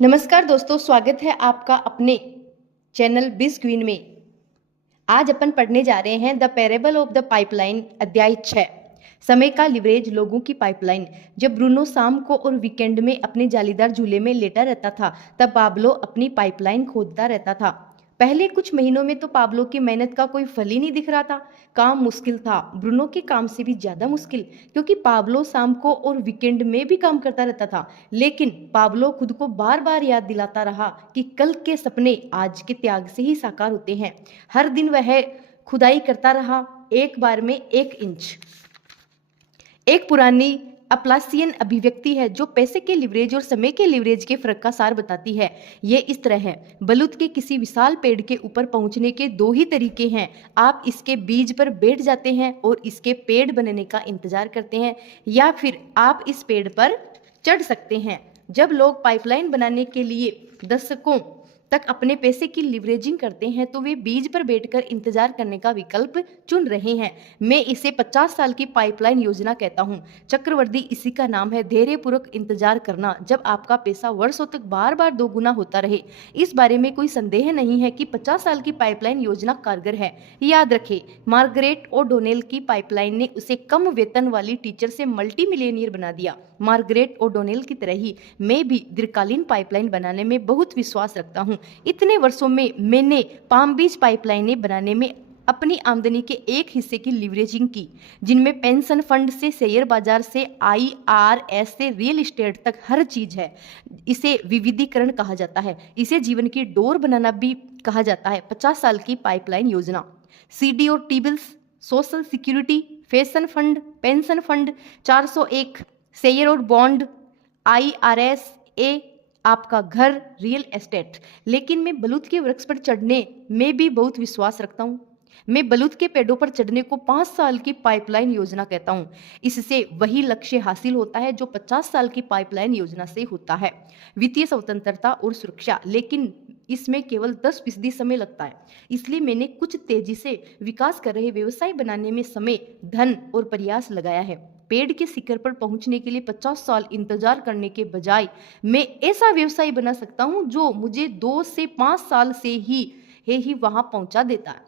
नमस्कार दोस्तों, स्वागत है आपका अपने चैनल बिज़ क्वीन में। आज अपन पढ़ने जा रहे हैं the parable of the pipeline, अध्याय 6, समय का लिवरेज, लोगों की पाइपलाइन। जब ब्रूनो शाम को और वीकेंड में अपने जालीदार झूले में लेटा रहता था, तब पाब्लो अपनी पाइपलाइन खोदता रहता था। पहले कुछ महीनों में तो पाब्लो की मेहनत का कोई फल ही नहीं दिख रहा था। काम मुश्किल था, ब्रूनो के काम से भी ज्यादा मुश्किल, क्योंकि पाब्लो शाम को और वीकेंड में भी काम करता रहता था। लेकिन पाब्लो खुद को बार बार याद दिलाता रहा कि कल के सपने आज के त्याग से ही साकार होते हैं। हर दिन वह खुदाई करता रहा, एक बार में 1 इंच। एक पुरानी अप्लासियन अभिव्यक्ति है जो पैसे के लिवरेज और समय के लिवरेज के फर्क का सार बताती है। ये इस तरह है, बलूत के किसी विशाल पेड़ के ऊपर पहुंचने के 2 ही तरीके हैं। आप इसके बीज पर बैठ जाते हैं और इसके पेड़ बनने का इंतजार करते हैं, या फिर आप इस पेड़ पर चढ़ सकते हैं। जब लोग पाइपलाइन बनाने के लिए दशकों तक अपने पैसे की लिवरेजिंग करते हैं, तो वे बीज पर बैठकर इंतजार करने का विकल्प चुन रहे हैं। मैं इसे 50 साल की पाइपलाइन योजना कहता हूं। चक्रवृद्धि इसी का नाम है, धैर्यपूर्वक इंतजार करना, जब आपका पैसा वर्षों तक बार बार दोगुना होता रहे। इस बारे में कोई संदेह नहीं है कि 50 साल की पाइपलाइन योजना कारगर है। याद रखें, मार्गरेट ओडोनेल की पाइपलाइन ने उसे कम वेतन वाली टीचर से मल्टी मिलियनियर बना दिया। मार्गरेट ओडोनेल की तरह ही मैं भी दीर्घकालीन पाइपलाइन बनाने में बहुत विश्वास रखता हूं। इतने वर्षों में मैंने पाम बीच पाइपलाइनें बनाने में अपनी आमदनी के एक हिस्से की लिवरेजिंग की, जिनमें पेंशन फंड से शेयर बाजार से IRS से रियल एस्टेट तक हर चीज है। इसे विविधीकरण कहा जाता है, इसे जीवन की डोर बनाना भी कहा जाता है। 50 साल की पाइपलाइन योजना, CD और T bills, social security, fashion fund, pension fund, 401 share और बॉन्ड, IRS, आपका घर, रियल एस्टेट। लेकिन मैं बलूत के वृक्ष पर चढ़ने में भी बहुत विश्वास रखता हूँ। मैं बलूत के पेड़ों पर चढ़ने को 5 साल की पाइपलाइन योजना कहता हूँ। इससे वही लक्ष्य हासिल होता है जो 50 साल की पाइपलाइन योजना से होता है, वित्तीय स्वतंत्रता और सुरक्षा। लेकिन इसमें केवल 10% समय लगता है। इसलिए मैंने कुछ तेजी से विकास कर रहे व्यवसाय बनाने में समय, धन और प्रयास लगाया है। पेड़ के शिखर पर पहुंचने के लिए 50 साल इंतजार करने के बजाय मैं ऐसा व्यवसाय बना सकता हूं जो मुझे 2 से 5 साल से ही वहां पहुंचा देता है।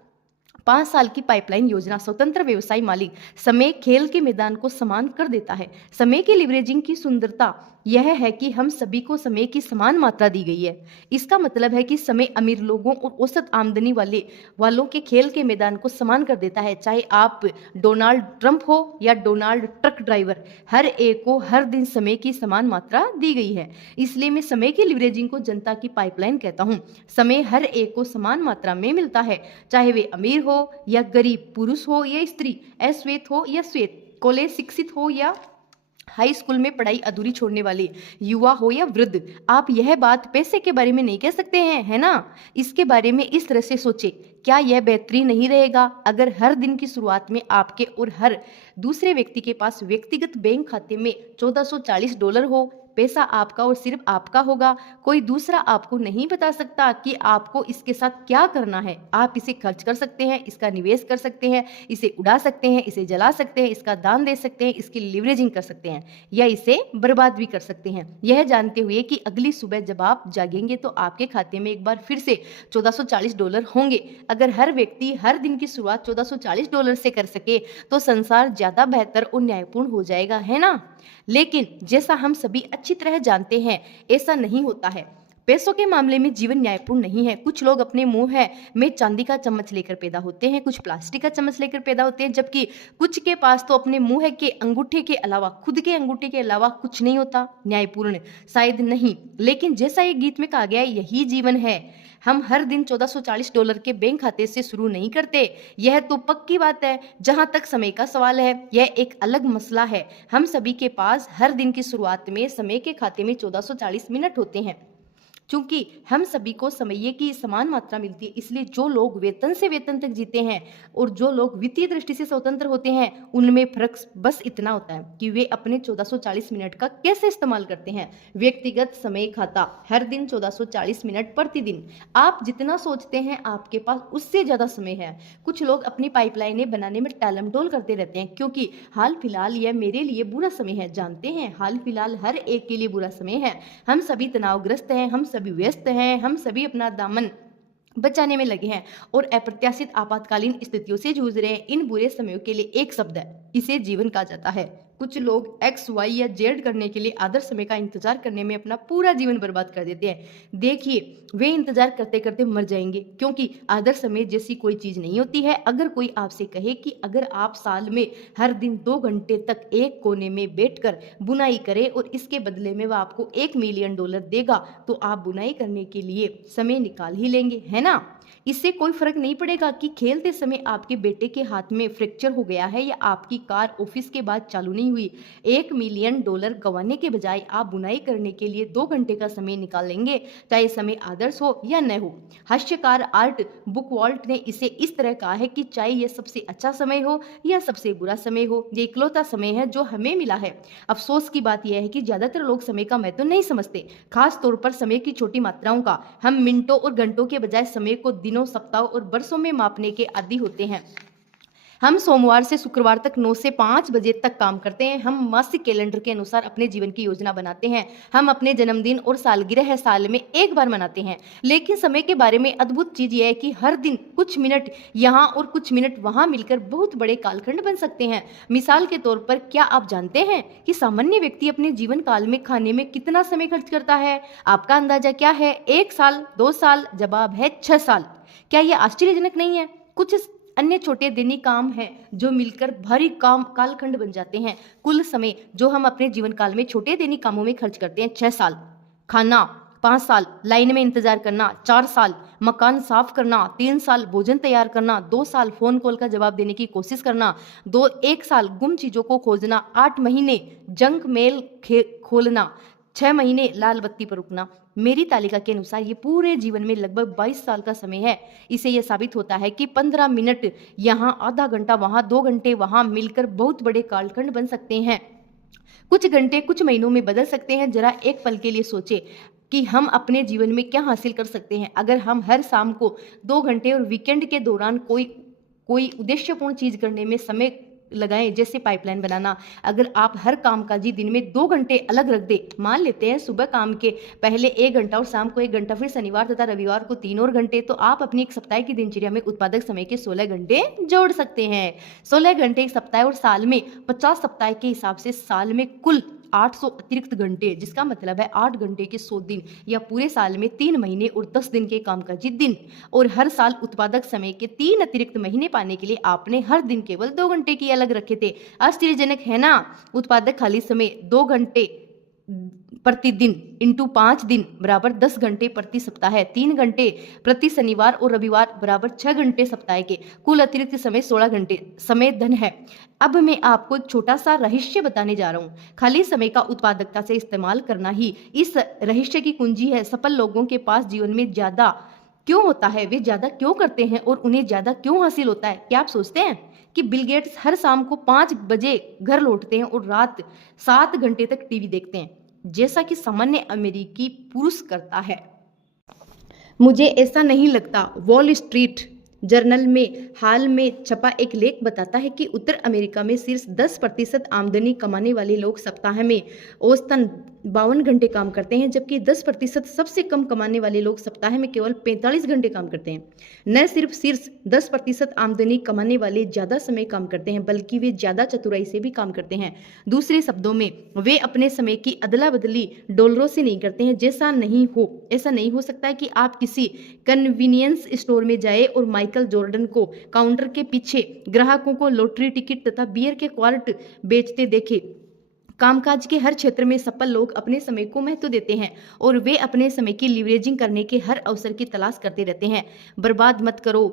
5 साल की पाइपलाइन योजना, स्वतंत्र व्यवसाय मालिक, समय खेल के मैदान को समान कर देता है। समय की लिवरेजिंग की सुंदरता यह है कि हम सभी को समय की समान मात्रा दी गई है। इसका मतलब है कि समय अमीर लोगों और औसत आमदनी वालों के खेल के मैदान को समान कर देता है। चाहे आप डोनाल्ड ट्रंप हो या डोनाल्ड ट्रक ड्राइवर, हर एक को हर दिन समय की समान मात्रा दी गई है। इसलिए मैं समय की लिवरेजिंग को जनता की पाइपलाइन कहता हूँ। समय हर एक को समान मात्रा में मिलता है, चाहे वे अमीर हो या गरीब, पुरुष हो या स्त्री, अश्वेत हो या श्वेत, कॉलेज शिक्षित हो या हाई स्कूल में पढ़ाई अधूरी छोड़ने वाले, युवा हो या वृद्ध। आप यह बात पैसे के बारे में नहीं कह सकते हैं, है ना? इसके बारे में इस तरह से सोचे, क्या यह बेहतरीन नहीं रहेगा अगर हर दिन की शुरुआत में आपके और हर दूसरे व्यक्ति के पास व्यक्तिगत बैंक खाते में $1440 हो? पैसा आपका और सिर्फ आपका होगा। कोई दूसरा आपको नहीं बता सकता कि आपको इसके साथ क्या करना है। आप इसे खर्च कर सकते हैं, इसका निवेश कर सकते हैं, इसे उड़ा सकते हैं, इसे जला सकते हैं, इसका दान दे सकते हैं, इसकी लिवरेजिंग कर सकते हैं, या इसे बर्बाद भी कर सकते हैं, यह जानते हुए कि अगली सुबह जब आप जागेंगे तो आपके खाते में एक बार फिर से $1440 होंगे। अगर हर व्यक्ति हर दिन की शुरुआत $1440 से कर सके तो संसार ज्यादा बेहतर और न्यायपूर्ण हो जाएगा, है ना? लेकिन जैसा हम सभी अच्छी तरह जानते हैं, ऐसा नहीं होता है। पैसों के मामले में जीवन न्यायपूर्ण नहीं है। कुछ लोग अपने मुंह में चांदी का चम्मच लेकर पैदा होते हैं, कुछ प्लास्टिक का चम्मच लेकर पैदा होते हैं, जबकि कुछ के पास तो अपने मुंह के अंगूठे के अलावा, खुद के अंगूठे के अलावा कुछ नहीं होता। न्यायपूर्ण शायद नहीं, लेकिन जैसा ये गीत में कहा गया है, यही जीवन है। हम हर दिन $1440 के बैंक खाते से शुरू नहीं करते, यह तो पक्की बात है। जहां तक समय का सवाल है, यह एक अलग मसला है। हम सभी के पास हर दिन की शुरुआत में समय के खाते में 1440 मिनट होते हैं। चूंकि हम सभी को समय की समान मात्रा मिलती है, इसलिए जो लोग वेतन से वेतन तक जीते हैं और जो लोग वित्तीय दृष्टि से स्वतंत्र होते हैं, उनमें फर्क बस इतना होता है कि वे अपने 1440 मिनट का कैसे इस्तेमाल करते हैं। व्यक्तिगत समय खाता, हर दिन 1440 मिनट प्रतिदिन। आप जितना सोचते हैं आपके पास उससे ज्यादा समय है। कुछ लोग अपनी पाइपलाइनें बनाने में टालमटोल करते रहते हैं, क्योंकि हाल फिलहाल यह मेरे लिए बुरा समय है। जानते हैं, हाल फिलहाल हर एक के लिए बुरा समय है। हम सभी तनावग्रस्त हैं, हम सभी व्यस्त हैं, हम सभी अपना दामन बचाने में लगे हैं और अप्रत्याशित आपातकालीन स्थितियों से जूझ रहे हैं। इन बुरे समयों के लिए एक शब्द है, इसे जीवन कहा जाता है। कुछ लोग एक्स, वाई या जेड करने के लिए आदर्श समय का इंतजार करने में अपना पूरा जीवन बर्बाद कर देते हैं। देखिए, वे इंतजार करते करते मर जाएंगे, क्योंकि आदर्श समय जैसी कोई चीज नहीं होती है। अगर कोई आपसे कहे कि अगर आप साल में हर दिन 2 घंटे तक एक कोने में बैठकर बुनाई करें और इसके बदले में वह आपको $1 मिलियन देगा, तो आप बुनाई करने के लिए समय निकाल ही लेंगे, है ना? इससे कोई फर्क नहीं पड़ेगा कि खेलते समय आपके बेटे के हाथ में फ्रैक्चर हो गया है या आपकी कार ऑफिस के बाद चालू नहीं हुई। $1 मिलियन गंवाने के बजाय आप बुनाई करने के लिए 2 घंटे का समय निकाल लेंगे, चाहे समय आदर्श हो या न हो। हास्यकार आर्ट बुकवॉल्ट ने इसे इस तरह कहा है कि चाहे यह सबसे अच्छा समय हो या सबसे बुरा समय हो, ये इकलौता समय है जो हमें मिला है। अफसोस की बात यह है कि ज्यादातर लोग समय का महत्व नहीं समझते, खास तौर पर समय की छोटी मात्राओं का। हम मिनटों और घंटों के बजाय समय को दिनों, सप्ताहों और वर्षों में मापने के आदी होते हैं। हम सोमवार से शुक्रवार तक 9 से 5 बजे तक काम करते हैं। हम मासिक कैलेंडर के अनुसार अपने जीवन की योजना बनाते हैं। हम अपने जन्मदिन और सालगिरह साल में एक बार मनाते हैं। लेकिन समय के बारे में अद्भुत चीज यह है कि हर दिन कुछ मिनट यहाँ और कुछ मिनट वहां मिलकर बहुत बड़े कालखंड बन सकते हैं। मिसाल के तौर पर, क्या आप जानते हैं कि सामान्य व्यक्ति अपने जीवन काल में खाने में कितना समय खर्च करता है? आपका अंदाजा क्या है? 1 साल, 2 साल? जवाब है 6 साल। क्या यह आश्चर्यजनक नहीं है? कुछ अन्य छोटे दैनिक काम हैं जो मिलकर भारी काम कालखंड बन जाते हैं। कुल समय जो हम अपने जीवन काल में छोटे दैनिक कामों में खर्च करते हैं, 6 साल। खाना 5 साल, लाइन में इंतजार करना 4 साल, मकान साफ करना 3 साल, भोजन तैयार करना 2 साल, फोन कॉल का जवाब देने की कोशिश करना 1 साल, गुम चीजों को खोजना 8 महीने, जंक मेल खोलना 6 महीने, लाल बत्ती पर रुकना। मेरी तालिका के अनुसार ये पूरे जीवन में लगभग 22 साल का समय है। इसे यह साबित होता है कि 15 मिनट यहाँ, आधा घंटा वहाँ, 2 घंटे वहाँ मिलकर बहुत बड़े कालखंड बन सकते हैं। कुछ घंटे कुछ महीनों में बदल सकते हैं। जरा एक पल के लिए सोचे कि हम अपने जीवन में क्या हासिल कर सकते हैं अगर हम हर शाम को 2 घंटे और वीकेंड के दौरान कोई उद्देश्यपूर्ण चीज करने में समय लगाएं, जैसे पाइपलाइन बनाना। अगर आप हर कामकाजी दिन में 2 घंटे अलग रख दे, मान लेते हैं सुबह काम के पहले 1 घंटा और शाम को 1 घंटा, फिर शनिवार तथा रविवार को 3 और घंटे, तो आप अपनी एक सप्ताह की दिनचर्या में उत्पादक समय के 16 घंटे जोड़ सकते हैं। 16 घंटे एक सप्ताह और साल में 50 सप्ताह के हिसाब से साल में कुल 800 अतिरिक्त घंटे, जिसका मतलब है 8 घंटे के 100 दिन, या पूरे साल में 3 महीने और 10 दिन के कामकाजी दिन। और हर साल उत्पादक समय के 3 अतिरिक्त महीने पाने के लिए आपने हर दिन केवल 2 घंटे की अलग रखे थे। आश्चर्यजनक है ना? उत्पादक खाली समय 2 घंटे प्रतिदिन इंटू 5 दिन बराबर 10 घंटे प्रति सप्ताह है। 3 घंटे प्रति शनिवार और रविवार बराबर 6 घंटे सप्ताह के। कुल अतिरिक्त समय 16 घंटे। समय धन है। अब मैं आपको एक छोटा सा रहस्य बताने जा रहा हूँ। खाली समय का उत्पादकता से इस्तेमाल करना ही इस रहस्य की कुंजी है। सफल लोगों के पास जीवन में ज्यादा क्यों होता है, वे ज्यादा क्यों करते हैं और उन्हें ज्यादा क्यों हासिल होता है? क्या आप सोचते हैं कि बिल गेट्स हर शाम को 5 बजे घर लौटते हैं और रात 7 घंटे तक टीवी देखते हैं, जैसा कि सामान्य अमेरिकी पुरुष करता है? मुझे ऐसा नहीं लगता। वॉल स्ट्रीट जर्नल में हाल में छपा एक लेख बताता है कि उत्तर अमेरिका में शीर्ष 10% आमदनी कमाने वाले लोग सप्ताह में औसतन 52 घंटे काम करते हैं, जबकि 10% सबसे कम कमाने वाले लोग सप्ताह में केवल 45 घंटे काम करते हैं। न सिर्फ शीर्ष 10% आमदनी कमाने वाले ज्यादा समय काम करते हैं, बल्कि वे ज्यादा चतुराई से भी काम करते हैं। दूसरे शब्दों में, वे अपने समय की अदला बदली डॉलरों से नहीं करते हैं। ऐसा नहीं हो सकता है कि आप किसी कन्वीनियंस स्टोर में जाए और माइकल जॉर्डन को काउंटर के पीछे ग्राहकों को लॉटरी टिकट तथा बियर के क्वार्ट बेचते देखे। कामकाज के हर क्षेत्र में सफल लोग अपने समय को महत्व देते हैं और वे अपने समय की लीवरेजिंग करने के हर अवसर की तलाश करते रहते हैं। बर्बाद मत करो,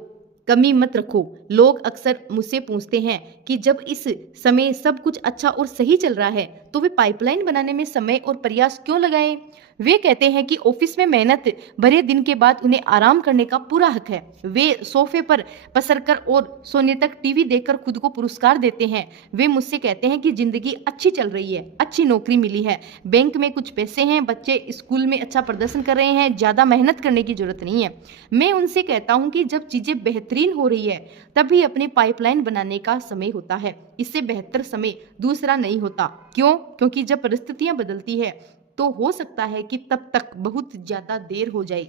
कमी मत रखो। लोग अक्सर मुझसे पूछते हैं कि जब इस समय सब कुछ अच्छा और सही चल रहा है तो तो वे पाइपलाइन बनाने में समय और प्रयास क्यों लगाएं? वे कहते हैं कि ऑफिस में मेहनत भरे दिन के बाद उन्हें आराम करने का पूरा हक है। वे सोफे पर पसरकर और सोने तक टीवी देखकर खुद को पुरस्कार देते हैं। वे मुझसे कहते हैं कि जिंदगी अच्छी चल रही है, अच्छी नौकरी मिली है, बैंक में कुछ पैसे हैं, बच्चे स्कूल में अच्छा प्रदर्शन कर रहे हैं, ज्यादा मेहनत करने की जरूरत नहीं है। मैं उनसे कहता हूं कि जब चीजें बेहतरीन हो रही है तभी अपनी पाइपलाइन बनाने का समय होता है। इससे बेहतर समय दूसरा नहीं होता। क्यों? क्योंकि जब परिस्थितियां बदलती है तो हो सकता है कि तब तक बहुत ज्यादा देर हो जाए।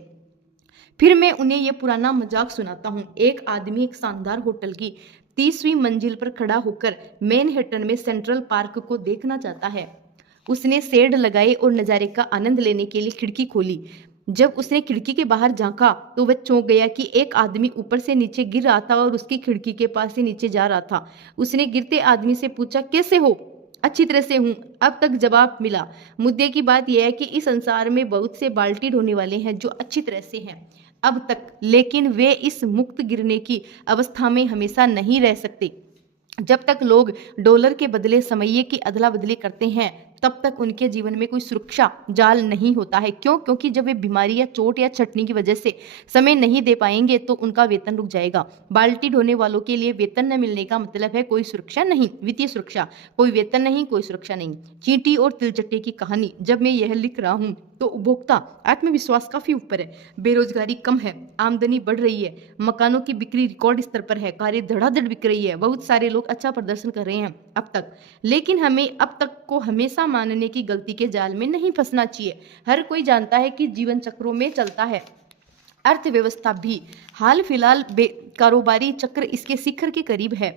फिर मैं उन्हें यह पुराना मजाक सुनाता हूँ। एक आदमी एक शानदार होटल की 30वीं मंजिल पर खड़ा होकर मैनहट्टन में सेंट्रल पार्क को देखना चाहता है। उसने शेड लगाए और नजारे का आनंद लेने के लिए खिड़की खोली। जब उसने खिड़की के बाहर झांका तो वह चौंक गया कि एक आदमी ऊपर से नीचे गिर रहा था और उसकी खिड़की के पास से नीचे जा रहा था। उसने गिरते आदमी से पूछा, कैसे हो? अच्छी तरह से हूं, अब तक जवाब मिला। मुद्दे की बात यह है कि इस संसार में बहुत से बाल्टी ढोने वाले हैं जो अच्छी तरह से हैं अब तक, लेकिन वे इस मुक्त गिरने की अवस्था में हमेशा नहीं रह सकते। जब तक लोग डॉलर के बदले समये की अदला बदली करते हैं तब तक उनके जीवन में कोई सुरक्षा जाल नहीं होता है। क्यों? क्योंकि जब वे बीमारी या चोट या छटनी की वजह से समय नहीं दे पाएंगे तो उनका वेतन रुक जाएगा। बाल्टी ढोने वालों के लिए वेतन न मिलने का मतलब है कोई सुरक्षा नहीं, वित्तीय सुरक्षा। कोई वेतन नहीं, कोई सुरक्षा नहीं। चींटी और तिलचट्टे की कहानी। जब मैं यह लिख रहा हूँ तो उपभोक्ता आत्मविश्वास काफी ऊपर है, बेरोजगारी कम है, आमदनी बढ़ रही है, मकानों की बिक्री रिकॉर्ड स्तर पर है, कारें धड़ाधड़ बिक रही है, बहुत सारे लोग अच्छा प्रदर्शन कर रहे हैं अब तक। लेकिन हमें अब तक को हमेशा मानने की गलती के जाल में नहीं फंसना चाहिए। हर कोई जानता है कि जीवन चक्रों में चलता है, अर्थव्यवस्था भी। हाल फिलहाल कारोबारी चक्र इसके शिखर के करीब है।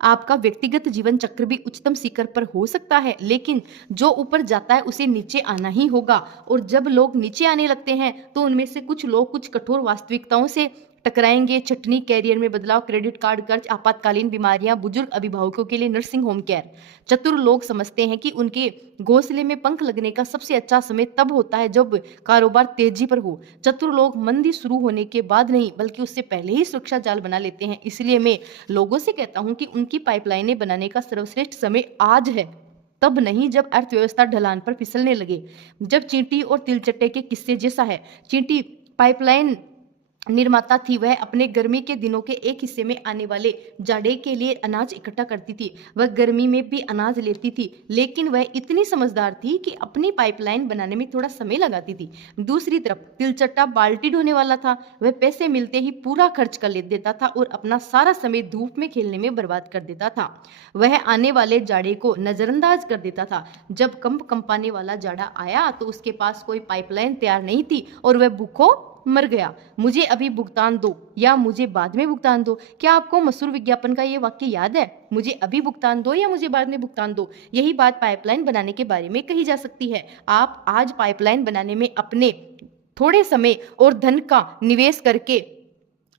आपका व्यक्तिगत जीवन चक्र भी उच्चतम शिखर पर हो सकता है, लेकिन जो ऊपर जाता है उसे नीचे आना ही होगा। और जब लोग नीचे आने लगते हैं तो उनमें से कुछ लोग कुछ कठोर वास्तविकताओं से टकराएंगे। छटनी, कैरियर में बदलाव, क्रेडिट कार्ड कर्ज, आपातकालीन बीमारियां, बुजुर्ग अभिभावकों के लिए नर्सिंग होम केयर। चतुर लोग समझते हैं कि उनके घोंसले में पंख लगने का सबसे अच्छा समय तब होता है जब कारोबार तेजी पर हो। चतुर लोग मंदी शुरू होने के बाद नहीं बल्कि उससे पहले ही सुरक्षा जाल बना लेते हैं। इसलिए मैं लोगों से कहता हूं कि उनकी पाइपलाइनें बनाने का सर्वश्रेष्ठ समय आज है, तब नहीं जब अर्थव्यवस्था ढलान पर फिसलने लगे। जब चींटी और तिलचट्टे के किस्से जैसा है। चींटी पाइपलाइन निर्माता थी। वह अपने गर्मी के दिनों के एक हिस्से में आने वाले जाड़े के लिए अनाज इकट्ठा करती थी। वह गर्मी में भी अनाज लेती थी, लेकिन वह इतनी समझदार थी कि अपनी पाइपलाइन बनाने में थोड़ा समय लगाती थी। दूसरी तरफ तिलचट्टा बाल्टी ढोने वाला था। वह पैसे मिलते ही पूरा खर्च कर ले देता था और अपना सारा समय धूप में खेलने में बर्बाद कर देता था। वह आने वाले जाड़े को नजरअंदाज कर देता था। जब कंपाने वाला जाड़ा आया तो उसके पास कोई पाइपलाइन तैयार नहीं थी और वह भूखों मर गया। मुझे अभी भुगतान दो या मुझे बाद में भुगतान दो। क्या आपको मशहूर विज्ञापन का ये वाक्य याद है? मुझे अभी भुगतान दो या मुझे बाद में भुगतान दो। यही बात पाइपलाइन बनाने के बारे में कही जा सकती है। आप आज पाइपलाइन बनाने में अपने थोड़े समय और धन का निवेश करके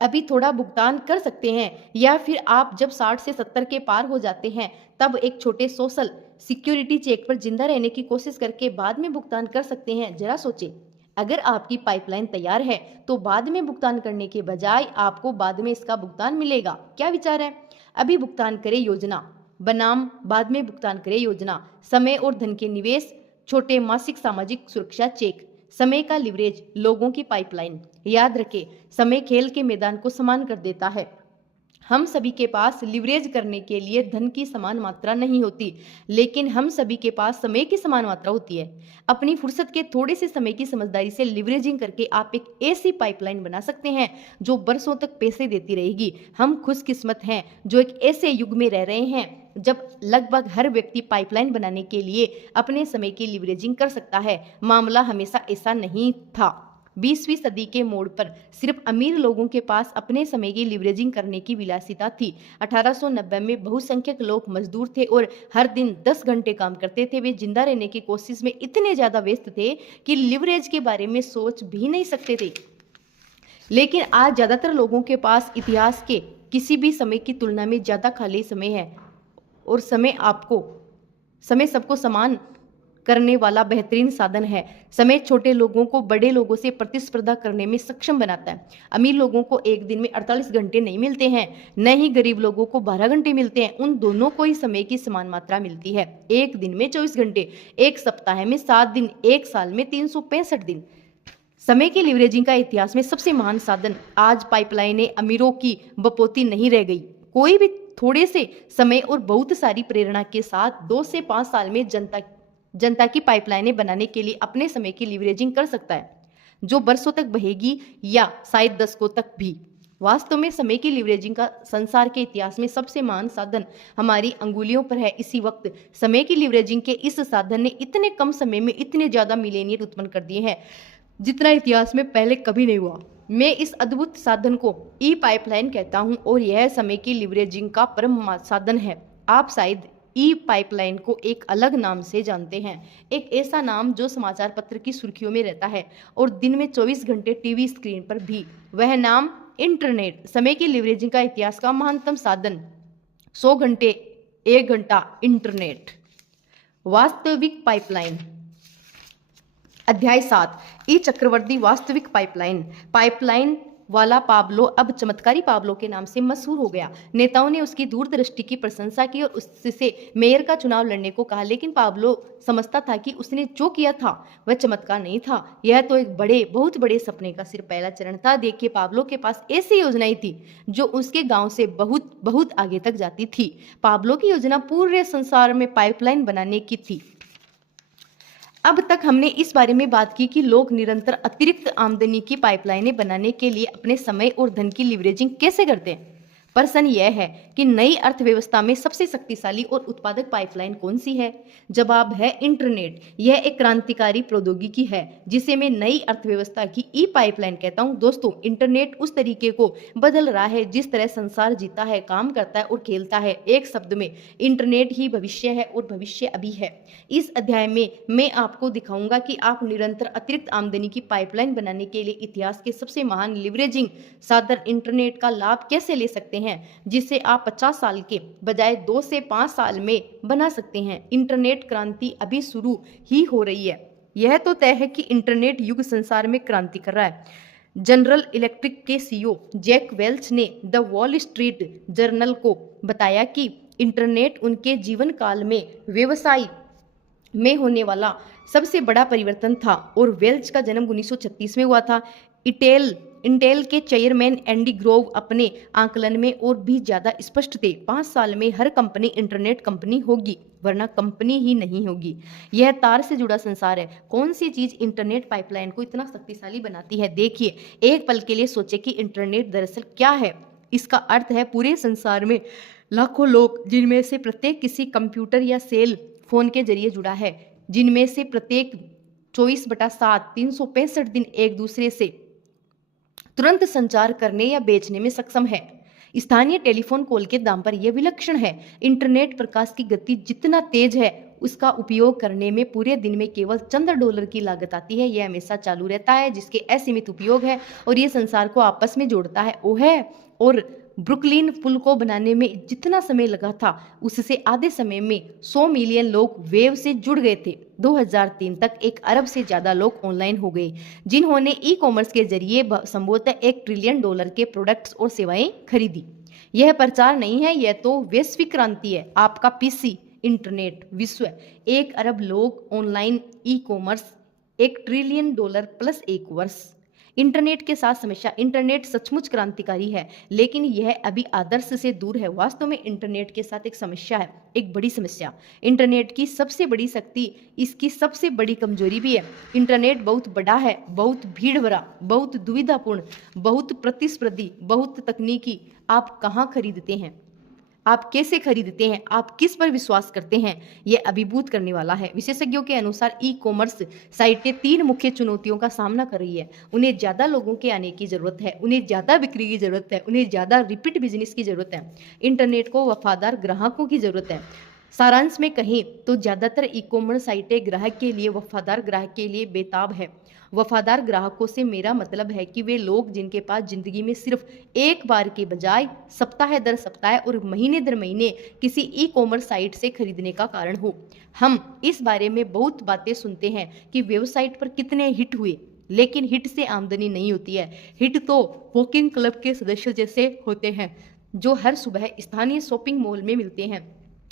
अभी थोड़ा भुगतान कर सकते हैं, या फिर आप जब 60 से 70 के पार हो जाते हैं तब एक छोटे सोशल सिक्योरिटी चेक पर जिंदा रहने की कोशिश करके बाद में भुगतान कर सकते हैं। जरा सोचें, अगर आपकी पाइपलाइन तैयार है तो बाद में भुगतान करने के बजाय आपको बाद में इसका भुगतान मिलेगा। क्या विचार है? अभी भुगतान करें योजना बनाम बाद में भुगतान करें योजना। समय और धन के निवेश, छोटे मासिक सामाजिक सुरक्षा चेक, समय का लिवरेज, लोगों की पाइपलाइन। याद रखें, समय खेल के मैदान को समान कर देता है। हम सभी के पास लिवरेज करने के लिए धन की समान मात्रा नहीं होती, लेकिन हम सभी के पास समय की समान मात्रा होती है। अपनी फुर्सत के थोड़े से समय की समझदारी से लिवरेजिंग करके आप एक ऐसी पाइपलाइन बना सकते हैं जो बरसों तक पैसे देती रहेगी। हम खुशकिस्मत हैं जो एक ऐसे युग में रह रहे हैं जब लगभग हर व्यक्ति पाइपलाइन बनाने के लिए अपने समय की लिवरेजिंग कर सकता है। मामला हमेशा ऐसा नहीं था। 20वीं सदी के मोड़ पर सिर्फ अमीर लोगों के पास अपने समय की लिवरेजिंग करने की विलासिता थी। 1890 में बहुसंख्यक लोग मजदूर थे और हर दिन 10 घंटे काम करते थे। वे जिंदा रहने की कोशिश में इतने ज्यादा व्यस्त थे कि लिवरेज के बारे में सोच भी नहीं सकते थे। लेकिन आज ज्यादातर लोगों के पास इतिहास के किसी भी समय की तुलना में ज्यादा खाली समय है और समय सबको समान करने वाला बेहतरीन साधन है। समय छोटे लोगों को बड़े लोगों से प्रतिस्पर्धा करने में सक्षम बनाता है। अमीर लोगों को एक दिन में 48 घंटे नहीं मिलते हैं, न ही गरीब लोगों को 12 घंटे मिलते हैं। उन दोनों को ही समय की समान मात्रा मिलती है। एक दिन में 24 घंटे, एक सप्ताह में 7 दिन, एक साल में 365 दिन। समय की लिवरेजिंग का इतिहास में सबसे महान साधन। आज पाइपलाइनें अमीरों की बपोती नहीं रह गई। कोई भी थोड़े से समय और बहुत सारी प्रेरणा के साथ 2 से 5 साल में जनता की पाइपलाइनें बनाने के लिए अपने समय की लिवरेजिंग कर सकता है, जो बरसों तक बहेगी या शायद दशकों तक भी। वास्तव में समय की लिवरेजिंग का संसार के इतिहास में सबसे महान साधन हमारी अंगुलियों पर है। इसी वक्त समय की लिवरेजिंग के इस साधन ने इतने कम समय में इतने ज्यादा मिलेनियर उत्पन्न कर दिए हैं जितना इतिहास में पहले कभी नहीं हुआ। मैं इस अद्भुत साधन को ई पाइपलाइन कहता हूं और यह समय की लिवरेजिंग का परम साधन है। आप शायद ई पाइपलाइन को एक अलग नाम से जानते हैं, एक ऐसा नाम जो समाचार पत्र की सुर्खियों में रहता है और दिन में 24 घंटे टीवी स्क्रीन पर भी। वह नाम इंटरनेट। समय की लिवरेजिंग का इतिहास का महानतम साधन, 100 घंटे 1 घंटा इंटरनेट। वास्तविक पाइपलाइन। अध्याय 7, ई चक्रवर्ती वास्तविक पाइपलाइन। पाइपलाइन वाला पाब्लो अब चमत्कारी पाब्लो के नाम से मशहूर हो गया। नेताओं ने उसकी दूरदृष्टि की प्रशंसा की और उससे मेयर का चुनाव लड़ने को कहा, लेकिन पाब्लो समझता था कि उसने जो किया था वह चमत्कार नहीं था, यह तो एक बहुत बड़े सपने का सिर्फ पहला चरण था। देखिए, पाब्लो के पास ऐसी योजनाएं थी जो उसके गांव से बहुत आगे तक जाती थी। पाब्लो की योजना पूरे संसार में पाइपलाइन बनाने की थी। अब तक हमने इस बारे में बात की कि लोग निरंतर अतिरिक्त आमदनी की पाइपलाइनें बनाने के लिए अपने समय और धन की लिवरेजिंग कैसे करते हैं। प्रश्न यह है कि नई अर्थव्यवस्था में सबसे शक्तिशाली और उत्पादक पाइपलाइन कौन सी है? जवाब है इंटरनेट। यह एक क्रांतिकारी प्रौद्योगिकी है जिसे मैं नई अर्थव्यवस्था की ई पाइपलाइन कहता हूं। दोस्तों, इंटरनेट उस तरीके को बदल रहा है जिस तरह संसार जीता है, काम करता है और खेलता है। एक शब्द में, इंटरनेट ही भविष्य है और भविष्य अभी है। इस अध्याय में मैं आपको दिखाऊंगा कि आप निरंतर अतिरिक्त आमदनी की पाइपलाइन बनाने के लिए इतिहास के सबसे महान लिवरेजिंग साधन इंटरनेट का लाभ कैसे ले सकते हैं, जिसे आप 50 साल के बजाय 2 से 5 साल में बना सकते हैं। इंटरनेट क्रांति अभी शुरू ही हो रही है। यह तो तय है कि इंटरनेट युग संसार में क्रांति कर रहा है। जनरल इलेक्ट्रिक के सीईओ जैक वेल्च ने द वॉल स्ट्रीट जर्नल को बताया कि इंटरनेट उनके जीवन काल में व्यवसाय में होने वाला सबसे बड़ा परिवर्तन था और वेल्च का जन्म 1936 में हुआ था। इंटेल के चेयरमैन एंडी ग्रोव अपने आकलन में और भी ज्यादा स्पष्ट थे। 5 साल में हर कंपनी इंटरनेट कंपनी होगी, वरना कंपनी ही नहीं होगी। यह तार से जुड़ा संसार है। कौन सी चीज इंटरनेट पाइपलाइन को इतना शक्तिशाली बनाती है? देखिए, एक पल के लिए सोचे कि इंटरनेट दरअसल क्या है। इसका अर्थ है पूरे संसार में लाखों लोग, जिनमें से प्रत्येक किसी कंप्यूटर या सेल फोन के जरिए जुड़ा है, जिनमें से प्रत्येक 24/7 365 दिन एक दूसरे से तुरंत संचार करने या बेचने में सक्षम है। स्थानीय टेलीफोन कॉल के दाम पर यह विलक्षण है। इंटरनेट प्रकाश की गति जितना तेज है, उसका उपयोग करने में पूरे दिन में केवल चंद डॉलर की लागत आती है। यह हमेशा चालू रहता है, जिसके असीमित उपयोग है और यह संसार को आपस में जोड़ता है। वो है और ब्रुकलिन पुल को बनाने में जितना समय लगा था, उससे आधे समय में 100 मिलियन लोग वेव से जुड़ गए थे। 2003 तक 1 अरब से ज्यादा लोग ऑनलाइन हो गए, जिन्होंने ई कॉमर्स के जरिए संभवतः $1 ट्रिलियन के प्रोडक्ट्स और सेवाएं खरीदी। यह प्रचार नहीं है, यह तो वैश्विक क्रांति है। आपका पीसी, इंटरनेट, विश्व, 1 अरब लोग, online, e commerce, $1 trillion plus 1 वर्ष। इंटरनेट के साथ समस्या। इंटरनेट सचमुच क्रांतिकारी है, लेकिन यह अभी आदर्श से दूर है। वास्तव में इंटरनेट के साथ एक समस्या है, एक बड़ी समस्या। इंटरनेट की सबसे बड़ी शक्ति इसकी सबसे बड़ी कमजोरी भी है। इंटरनेट बहुत बड़ा है, बहुत भीड़ भरा, बहुत दुविधापूर्ण, बहुत प्रतिस्पर्धी, बहुत तकनीकी। आप कहाँ खरीदते हैं, आप कैसे खरीदते हैं, आप किस पर विश्वास करते हैं, यह अभिभूत करने वाला है। विशेषज्ञों के अनुसार ई कॉमर्स साइटें 3 मुख्य चुनौतियों का सामना कर रही है। उन्हें ज़्यादा लोगों के आने की ज़रूरत है, उन्हें ज़्यादा बिक्री की ज़रूरत है, उन्हें ज़्यादा रिपीट बिजनेस की ज़रूरत है। इंटरनेट को वफादार ग्राहकों की ज़रूरत है। सारांश में कहें तो ज़्यादातर ई कॉमर्स साइटें ग्राहक के लिए, वफादार ग्राहक के लिए बेताब है। वफादार ग्राहकों से मेरा मतलब है कि वे लोग जिनके पास ज़िंदगी में सिर्फ एक बार के बजाय सप्ताह दर सप्ताह और महीने दर महीने किसी ई कॉमर्स साइट से खरीदने का कारण हो। हम इस बारे में बहुत बातें सुनते हैं कि वेबसाइट पर कितने हिट हुए, लेकिन हिट से आमदनी नहीं होती है। हिट तो वॉकिंग क्लब के सदस्य जैसे होते हैं जो हर सुबह स्थानीय शॉपिंग मॉल में मिलते हैं।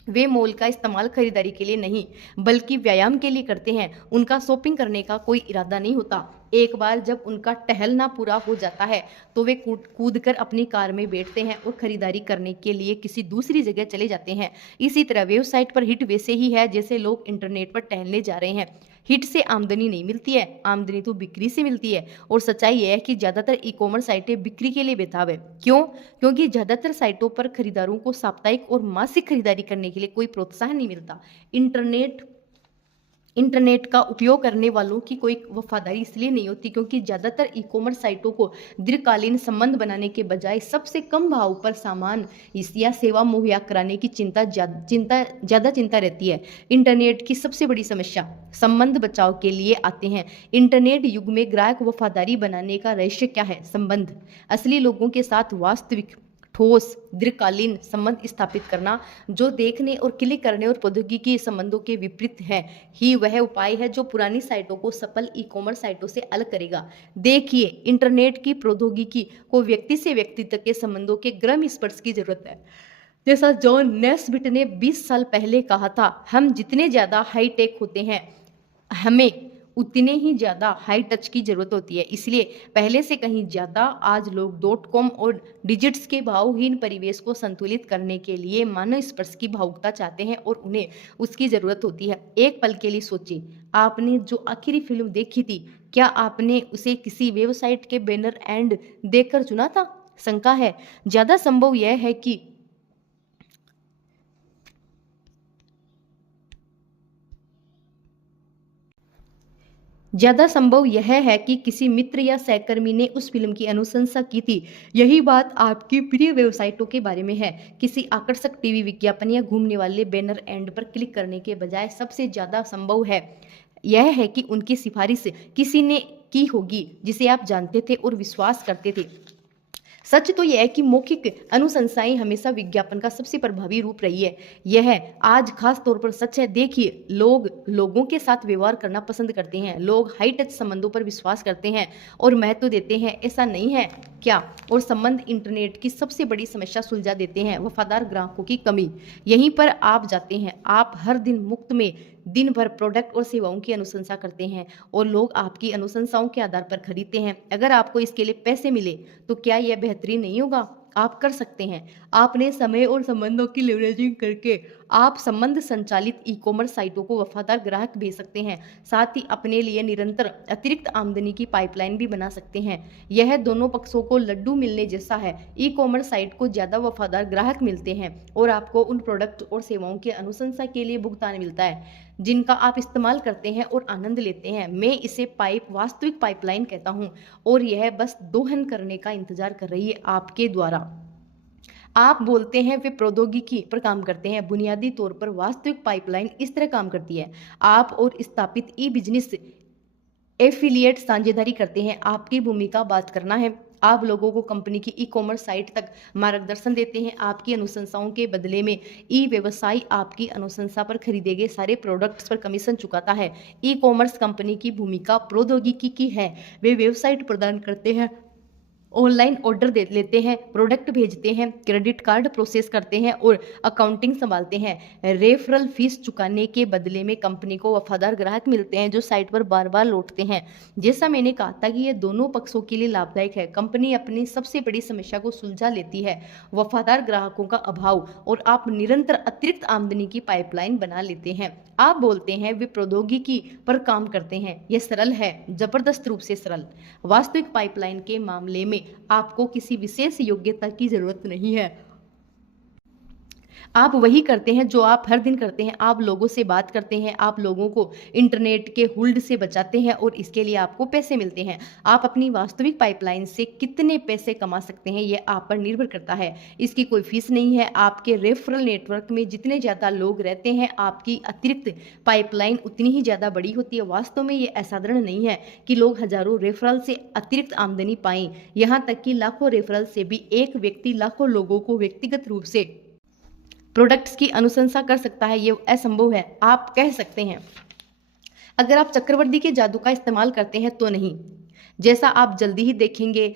वे मॉल का इस्तेमाल खरीदारी के लिए नहीं बल्कि व्यायाम के लिए करते हैं। उनका शॉपिंग करने का कोई इरादा नहीं होता। एक बार जब उनका टहलना पूरा हो जाता है तो वे कूद कर अपनी कार में बैठते हैं और खरीदारी करने के लिए किसी दूसरी जगह चले जाते हैं। इसी तरह वेबसाइट पर हिट वैसे ही है जैसे लोग इंटरनेट पर टहलने जा रहे हैं। हिट से आमदनी नहीं मिलती है, आमदनी तो बिक्री से मिलती है। और सच्चाई यह है कि ज़्यादातर ई कॉमर्स साइटें बिक्री के लिए बेताब है। क्यों? क्योंकि ज़्यादातर साइटों पर खरीदारों को साप्ताहिक और मासिक खरीदारी करने के लिए कोई प्रोत्साहन नहीं मिलता। इंटरनेट का उपयोग करने वालों की कोई वफादारी इसलिए नहीं होती क्योंकि ज़्यादातर ई कॉमर्स साइटों को दीर्घकालीन संबंध बनाने के बजाय सबसे कम भाव पर सामान या सेवा मुहैया कराने की ज़्यादा चिंता रहती है। इंटरनेट की सबसे बड़ी समस्या संबंध बचाव के लिए आते हैं। इंटरनेट युग में ग्राहक वफादारी बनाने का रहस्य क्या है? संबंध। असली लोगों के साथ वास्तविक ठोस दीर्घकालीन संबंध स्थापित करना, जो देखने और क्लिक करने और प्रौद्योगिकी संबंधों के विपरीत है, ही वह उपाय है जो पुरानी साइटों को सफल ई कॉमर्स साइटों से अलग करेगा। देखिए, इंटरनेट की प्रौद्योगिकी को व्यक्ति से व्यक्ति तक के संबंधों के गर्म स्पर्श की जरूरत है। जैसा जॉन नेस्बिट ने 20 साल पहले कहा था, हम जितने ज़्यादा हाईटेक होते हैं हमें उतने ही ज़्यादा हाई टच की ज़रूरत होती है। इसलिए पहले से कहीं ज़्यादा आज लोग .com और डिजिट्स के भावहीन परिवेश को संतुलित करने के लिए मानव स्पर्श की भावुकता चाहते हैं और उन्हें उसकी ज़रूरत होती है। एक पल के लिए सोचिए, आपने जो आखिरी फिल्म देखी थी, क्या आपने उसे किसी वेबसाइट के बैनर एंड देखकर चुना था? शंका है। ज़्यादा संभव यह है कि किसी मित्र या सहकर्मी ने उस फिल्म की अनुशंसा की थी। यही बात आपकी प्रिय वेबसाइटों के बारे में है। किसी आकर्षक टीवी विज्ञापन या घूमने वाले बैनर एंड पर क्लिक करने के बजाय सबसे ज़्यादा संभव यह है कि उनकी सिफारिश किसी ने की होगी जिसे आप जानते थे और विश्वास करते थे। सच तो यह है कि मौखिक अनुशंसाएं हमेशा विज्ञापन का सबसे प्रभावी रूप रही है। यह आज खास तौर पर सच है। देखिए, लोग लोगों के साथ व्यवहार करना पसंद करते हैं। लोग हाई टच संबंधों पर विश्वास करते हैं और महत्व देते हैं। ऐसा नहीं है क्या? और संबंध इंटरनेट की सबसे बड़ी समस्या सुलझा देते हैं, वफादार ग्राहकों की कमी। यहीं पर आप जाते हैं। आप हर दिन मुफ्त में दिन भर प्रोडक्ट और सेवाओं की अनुशंसा करते हैं और लोग आपकी अनुशंसाओं के आधार पर खरीदते हैं। अगर आपको इसके लिए पैसे मिले तो क्या यह बेहतरीन नहीं होगा? आप कर सकते हैं। आपने समय और संबंधों की लिवरेजिंग करके आप संबंध संचालित ई कॉमर्स साइटों को वफादार ग्राहक भेज सकते हैं। साथ ही अपने लिए निरंतर अतिरिक्त आमदनी की पाइपलाइन भी बना सकते हैं। यह दोनों पक्षों को लड्डू मिलने जैसा है। ई कॉमर्स साइट को ज़्यादा वफादार ग्राहक मिलते हैं और आपको उन प्रोडक्ट और सेवाओं की अनुशंसा के लिए भुगतान मिलता है जिनका आप इस्तेमाल करते हैं और आनंद लेते हैं। मैं इसे वास्तविक पाइपलाइन कहता हूं और यह बस दोहन करने का इंतजार कर रही है आपके द्वारा। आप बोलते हैं वे प्रौद्योगिकी पर काम करते हैं। बुनियादी तौर पर वास्तविक पाइपलाइन इस तरह काम करती है। आप और स्थापित ई बिजनेस एफिलिएट साझेदारी करते हैं। आपकी भूमिका बात करना है। आप लोगों को कंपनी की ई कॉमर्स साइट तक मार्गदर्शन देते हैं। आपकी अनुशंसाओं के बदले में ई व्यवसायी आपकी अनुशंसा पर खरीदे गए सारे प्रोडक्ट्स पर कमीशन चुकाता है। ई कॉमर्स कंपनी की भूमिका प्रौद्योगिकी की है। वे वेबसाइट प्रदान करते हैं, ऑनलाइन ऑर्डर दे लेते हैं, प्रोडक्ट भेजते हैं, क्रेडिट कार्ड प्रोसेस करते हैं और अकाउंटिंग संभालते हैं। रेफरल फीस चुकाने के बदले में कंपनी को वफादार ग्राहक मिलते हैं जो साइट पर बार बार लौटते हैं। जैसा मैंने कहा था कि यह दोनों पक्षों के लिए लाभदायक है। कंपनी अपनी सबसे बड़ी समस्या को सुलझा लेती है, वफादार ग्राहकों का अभाव, और आप निरंतर अतिरिक्त आमदनी की पाइपलाइन बना लेते हैं। आप बोलते हैं वे प्रौद्योगिकी पर काम करते हैं। यह सरल है, जबरदस्त रूप से सरल। वास्तविक पाइपलाइन के मामले में आपको किसी विशेष योग्यता की जरूरत नहीं है। आप वही करते हैं जो आप हर दिन करते हैं। आप लोगों से बात करते हैं, आप लोगों को इंटरनेट के हुल्ड से बचाते हैं और इसके लिए आपको पैसे मिलते हैं। आप अपनी वास्तविक पाइपलाइन से कितने पैसे कमा सकते हैं, ये आप पर निर्भर करता है। इसकी कोई फीस नहीं है। आपके रेफरल नेटवर्क में जितने ज़्यादा लोग रहते हैं, आपकी अतिरिक्त पाइपलाइन उतनी ही ज़्यादा बड़ी होती है। वास्तव में ये असाधारण नहीं है कि लोग हजारों रेफरल से अतिरिक्त आमदनी पाएं। यहाँ तक कि लाखों रेफरल से भी एक व्यक्ति लाखों लोगों को व्यक्तिगत रूप से प्रोडक्ट्स की अनुशंसा कर सकता है। ये असंभव है, आप कह सकते हैं। अगर आप चक्रवर्ती के जादू का इस्तेमाल करते हैं तो नहीं। जैसा आप जल्दी ही देखेंगे,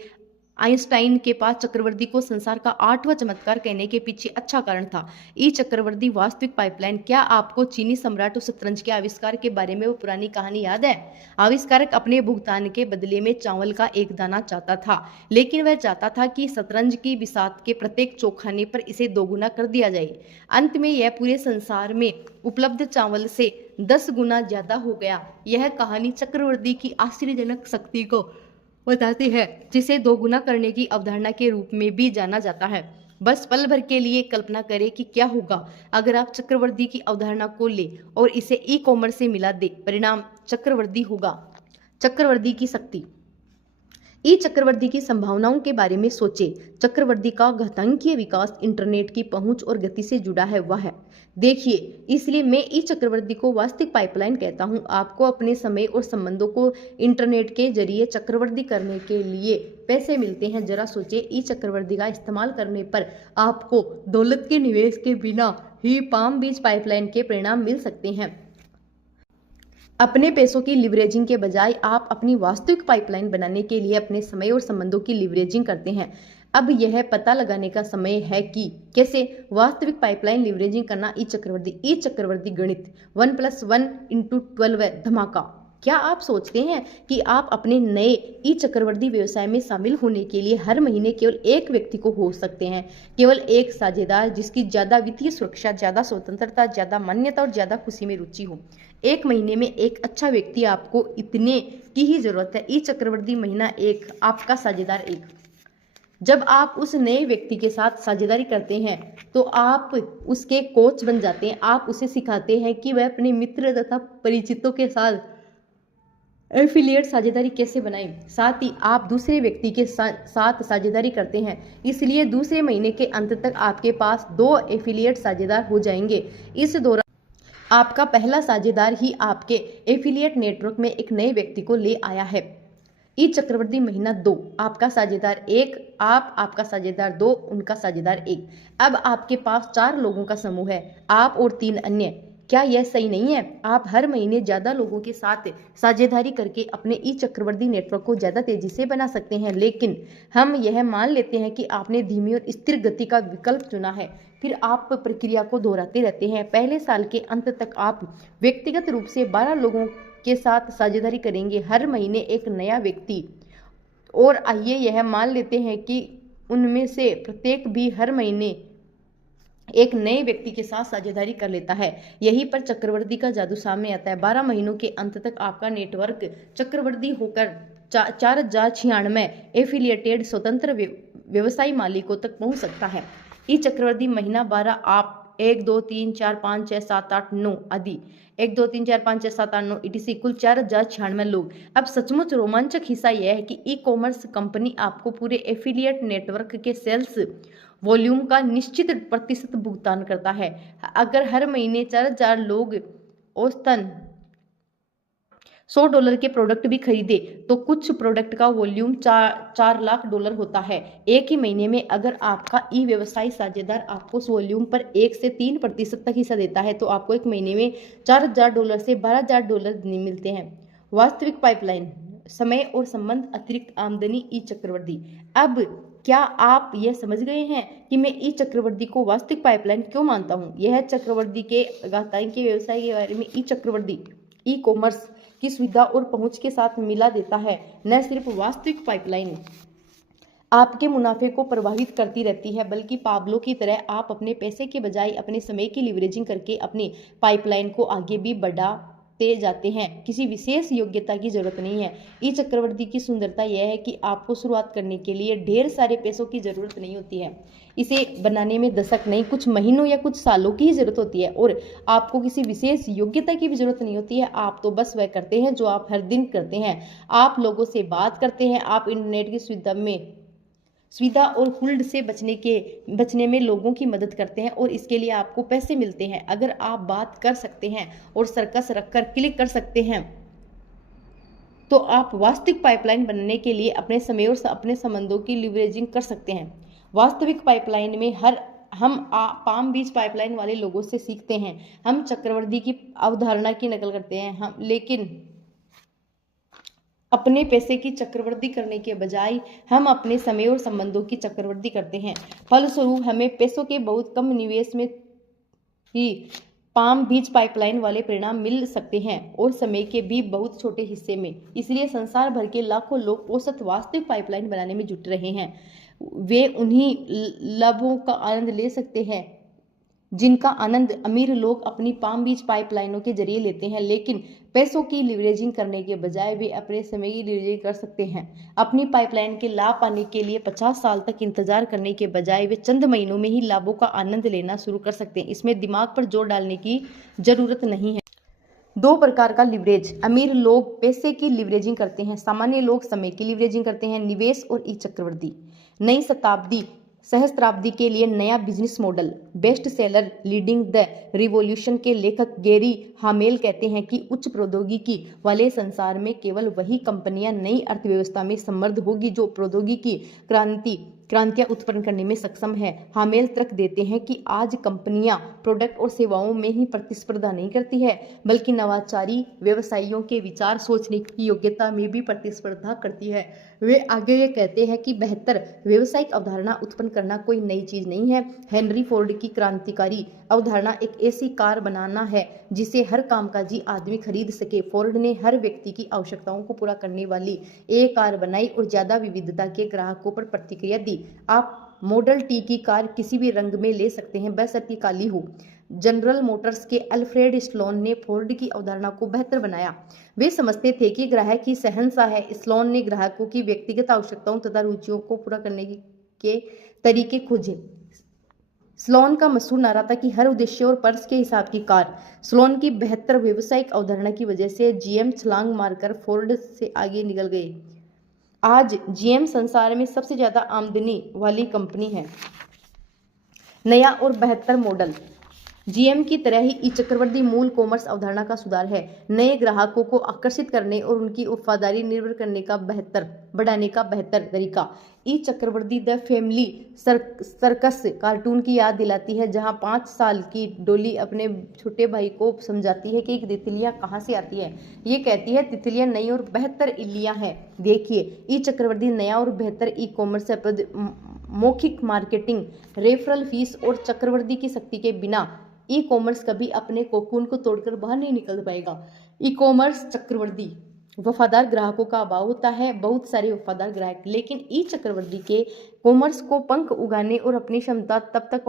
आइंस्टाइन के पास चक्रवर्ती को संसार का 8वां चमत्कार कहने के पीछे अच्छा कारण था। ई चक्रवर्ती वास्तविक पाइपलाइन। क्या आपको चीनी सम्राट और शतरंज के आविष्कार के बारे में वो पुरानी कहानी याद है? आविष्कारक अपने भुगतान के बदले में चावल का एक दाना चाहता था, लेकिन वह चाहता था कि शतरंज की बिसात के प्रत्येक चौखाने पर इसे दोगुना कर दिया जाए। अंत में यह पूरे संसार में उपलब्ध चावल से 10 गुना ज्यादा हो गया। यह कहानी चक्रवर्ती की आश्चर्यजनक शक्ति को बताती है, जिसे दोगुना करने की अवधारणा के रूप में भी जाना जाता है। बस पल भर के लिए कल्पना करें कि क्या होगा अगर आप चक्रवर्ती की अवधारणा को ले और इसे ई कॉमर्स से मिला दे। परिणाम चक्रवर्ती होगा। चक्रवर्ती की शक्ति। ई चक्रवर्ती की संभावनाओं के बारे में सोचें। चक्रवर्ती का घातांकीय विकास इंटरनेट की पहुंच और गति से जुड़ा है। वह देखिए, इसलिए मैं ई चक्रवर्ती को वास्तविक पाइपलाइन कहता हूं। आपको अपने समय और संबंधों को इंटरनेट के जरिए चक्रवर्ती करने के लिए पैसे मिलते हैं। जरा सोचें, ई चक्रवर्ती का इस्तेमाल करने पर आपको दौलत के निवेश के बिना ही पाम बीच पाइपलाइन के परिणाम मिल सकते हैं। अपने पैसों की लिवरेजिंग के बजाय आप अपनी वास्तविक पाइपलाइन बनाने के लिए अपने समय और संबंधों की लिवरेजिंग करते हैं। अब यह पता लगाने का समय है कि कैसे वास्तविक पाइपलाइन लिवरेजिंग करना। ई चक्रवर्ती गणित 1+1 × 12 है धमाका। क्या आप सोचते हैं कि आप अपने नए ई चक्रवर्ती व्यवसाय में शामिल होने के लिए हर महीने केवल एक व्यक्ति को हो सकते हैं? केवल एक साझेदार जिसकी ज्यादा वित्तीय सुरक्षा, ज्यादा स्वतंत्रता, ज्यादा मान्यता और ज्यादा खुशी में रुचि हो। एक महीने में एक अच्छा व्यक्ति, आपको इतने की ही जरूरत है। ई चक्रवर्ती महीना 1, आपका साझेदार 1। जब आप उस नए व्यक्ति के साथ साझेदारी करते हैं तो आप उसके कोच बन जाते हैं। आप उसे सिखाते हैं कि वह अपने मित्र तथा परिचितों के साथ एफिलिएट साझेदारी कैसे बनाएं। साथ ही आप दूसरे व्यक्ति के साथ साझेदारी करते हैं, इसलिए दूसरे महीने के अंत तक आपके पास 2 एफिलिएट साझेदार हो जाएंगे। इस दौरान आपका पहला साझेदार ही आपके एफिलिएट नेटवर्क में एक नए व्यक्ति को ले आया है। ई चक्रवर्ती महीना 2, आपका साझेदार 1, आपका साझेदार 2, उनका साझेदार 1। अब आपके पास 4 लोगों का समूह है, आप और 3 अन्य। क्या यह सही नहीं है? आप हर महीने ज्यादा लोगों के साथ साझेदारी करके अपने ई चक्रवर्ती नेटवर्क को ज्यादा तेजी से बना सकते हैं। लेकिन हम यह मान लेते हैं कि आपने धीमी और स्थिर गति का विकल्प चुना है, फिर आप प्रक्रिया को दोहराते रहते हैं। पहले साल के अंत तक आप व्यक्तिगत रूप से 12 लोगों के साथ साझेदारी करेंगे, हर महीने एक नया व्यक्ति। और आइए यह मान लेते हैं कि उनमें से प्रत्येक भी हर महीने एक नए व्यक्ति के साथ साझेदारी कर लेता है। यहीं पर चक्रवर्ती का जादू सामने आता है। 12 महीनों के अंत तक आपका नेटवर्क चक्रवर्ती होकर 4096 एफिलिएटेड स्वतंत्र व्यवसायी मालिकों तक पहुंच सकता है। ई चक्रवर्ती महीना 12, आप 1 2 3 4 5 6 7 8 9 आदि 1 2 3 4 5 6 7 8 9 etc कुल 4096 लोग। अब सचमुच रोमांचक हिस्सा यह है कि ई कॉमर्स कंपनी आपको पूरे एफिलिएट नेटवर्क के सेल्स वॉल्यूम का निश्चित प्रतिशत भुगतान करता है। अगर हर महीने 4000 लोग औसतन $100 के प्रोडक्ट भी खरीदे तो कुछ प्रोडक्ट का वॉल्यूम $4 लाख होता है। एक ही महीने में अगर आपका ई व्यवसाय साझेदार आपको उस वॉल्यूम पर 1 से 3% तक हिस्सा देता है तो आपको एक महीने में $4000 से $12000 मिलते हैं। वास्तविक पाइपलाइन, समय और संबंध, अतिरिक्त आमदनी। ई चक्रवर्ती। अब क्या आप यह समझ गए हैं कि मैं ई चक्रवर्ती को वास्तविक पाइपलाइन क्यों मानता हूं? यह चक्रवर्ती के घातांकीय व्यवसाय के बारे में ई चक्रवर्ती ई कॉमर्स की सुविधा और पहुंच के साथ मिला देता है। न सिर्फ वास्तविक पाइपलाइन आपके मुनाफे को प्रभावित करती रहती है, बल्कि पाब्लो की तरह आप अपने पैसे के बजाय अपने समय की लिवरेजिंग करके अपनी पाइपलाइन को आगे भी बढ़ा जाते हैं। किसी विशेष योग्यता की जरूरत नहीं है। ई चक्रवर्ती की सुंदरता यह है कि आपको शुरुआत करने के लिए ढेर सारे पैसों की जरूरत नहीं होती है। इसे बनाने में दशक नहीं, कुछ महीनों या कुछ सालों की ही जरूरत होती है और आपको किसी विशेष योग्यता की भी जरूरत नहीं होती है। आप तो बस वह करते हैं जो आप हर दिन करते हैं। आप लोगों से बात करते हैं, आप इंटरनेट की सुविधा और हुल्ड से बचने में लोगों की मदद करते हैं और इसके लिए आपको पैसे मिलते हैं। अगर आप बात कर सकते हैं और सर्कस रखकर क्लिक कर सकते हैं तो आप वास्तविक पाइपलाइन बनने के लिए अपने समय और अपने संबंधों की लिवरेजिंग कर सकते हैं। वास्तविक पाइपलाइन में हम पाम बीच पाइपलाइन वाले लोगों से सीखते हैं। हम चक्रवर्ती की अवधारणा की नकल करते हैं, लेकिन अपने पैसे की चक्रवृद्धि करने के बजाय हम अपने समय और संबंधों की चक्रवृद्धि करते हैं। फलस्वरूप हमें पैसों के बहुत कम निवेश में ही पाम बीच पाइपलाइन वाले परिणाम मिल सकते हैं और समय के भी बहुत छोटे हिस्से में। इसलिए संसार भर के लाखों लोग औसत वास्तविक पाइपलाइन बनाने में जुट रहे हैं। वे उन्हीं लाभों का आनंद ले सकते हैं जिनका आनंद अमीर लोग अपनी पाम बीच पाइपलाइनों के जरिए लेते हैं, लेकिन पैसों की लिवरेजिंग करने के बजाय वे अपने समय की लिवरेजिंग कर सकते हैं। अपनी पाइपलाइन के लाभ पाने के लिए 50 साल तक इंतजार करने के बजाय वे चंद महीनों में ही लाभों का आनंद लेना शुरू कर सकते हैं। इसमें दिमाग पर जोर डालने की जरूरत नहीं है। दो प्रकार का लिवरेज। अमीर लोग पैसे की लिवरेजिंग करते हैं, सामान्य लोग समय की लिवरेजिंग करते हैं। निवेश और ई चक्रवृद्धि। नई सहस्त्राब्दी के लिए नया business model. Best seller leading the revolution के लेखक गैरी हामेल कहते हैं कि उच्च प्रौद्योगिकी वाले संसार में केवल वही कंपनियां नई अर्थव्यवस्था में समृद्ध होगी जो प्रौद्योगिकी क्रांतियां उत्पन्न करने में सक्षम है। हामेल तर्क देते हैं कि आज कंपनियां प्रोडक्ट और सेवाओं में ही प्रतिस्पर्धा नहीं करती है, बल्कि नवाचारी व्यवसायियों के विचार सोचने की योग्यता में भी प्रतिस्पर्धा करती है। वे आगे ये कहते हैं कि बेहतर व्यवसायिक अवधारणा उत्पन्न करना कोई नई चीज नहीं है। हेनरी फोर्ड की क्रांतिकारी अवधारणा एक ऐसी कार बनाना है जिसे हर कामकाजी आदमी खरीद सके। फोर्ड ने हर व्यक्ति की आवश्यकताओं को पूरा करने वाली एक कार बनाई और ज्यादा विविधता के ग्राहकों पर प्रतिक्रिया दी। आप मॉडल टी की कार किसी भी रंग में ले सकते हैं, बशर्ते काली हो। जनरल मोटर्स के अल्फ्रेड स्लोन ने फोर्ड की अवधारणा को बेहतर बनाया। वे समझते थे कि ग्राहक ही शहंशाह है। स्लोन ने ग्राहकों की व्यक्तिगत आवश्यकताओं तथा रुचियों को पूरा करने के तरीके खोजे। स्लोन का मशहूर नारा था कि हर उद्देश्य और पर्स के हिसाब की कार। स्लोन की बेहतर व्यावसायिक अवधारणा की वजह से जीएम छलांग मारकर फोर्ड से आगे निकल गए। आज जीएम संसार में सबसे ज्यादा आमदनी वाली कंपनी है। नया और बेहतर मॉडल। जीएम की तरह ही ई चक्रवर्ती मूल कॉमर्स अवधारणा का सुधार है। नए ग्राहकों को आकर्षित करने और उनकी वफादारी निर्भर करने का बढ़ाने का बेहतर तरीका। ई चक्रवर्ती द फैमिली सर्कस कार्टून की याद दिलाती है, जहां 5 साल की डोली अपने छोटे भाई को समझाती है कि तितलियां कहां से आती है। ये कहती है तितलियां नई और बेहतर इल्लियां हैं। देखिए, ई चक्रवर्ती नया और बेहतर ई कॉमर्स मौखिक मार्केटिंग, रेफरल फीस और चक्रवर्ती की शक्ति के बिना ई कॉमर्स कभी अपने कोकून को तोड़कर बाहर नहीं निकल पाएगा। ई कॉमर्स चक्रवर्ती वफादार ग्राहकों का अभाव होता है, बहुत सारे वफादार ग्राहक, लेकिन ई चक्रवर्ती के कॉमर्स को पंख उगाने और अपनी क्षमता तब तक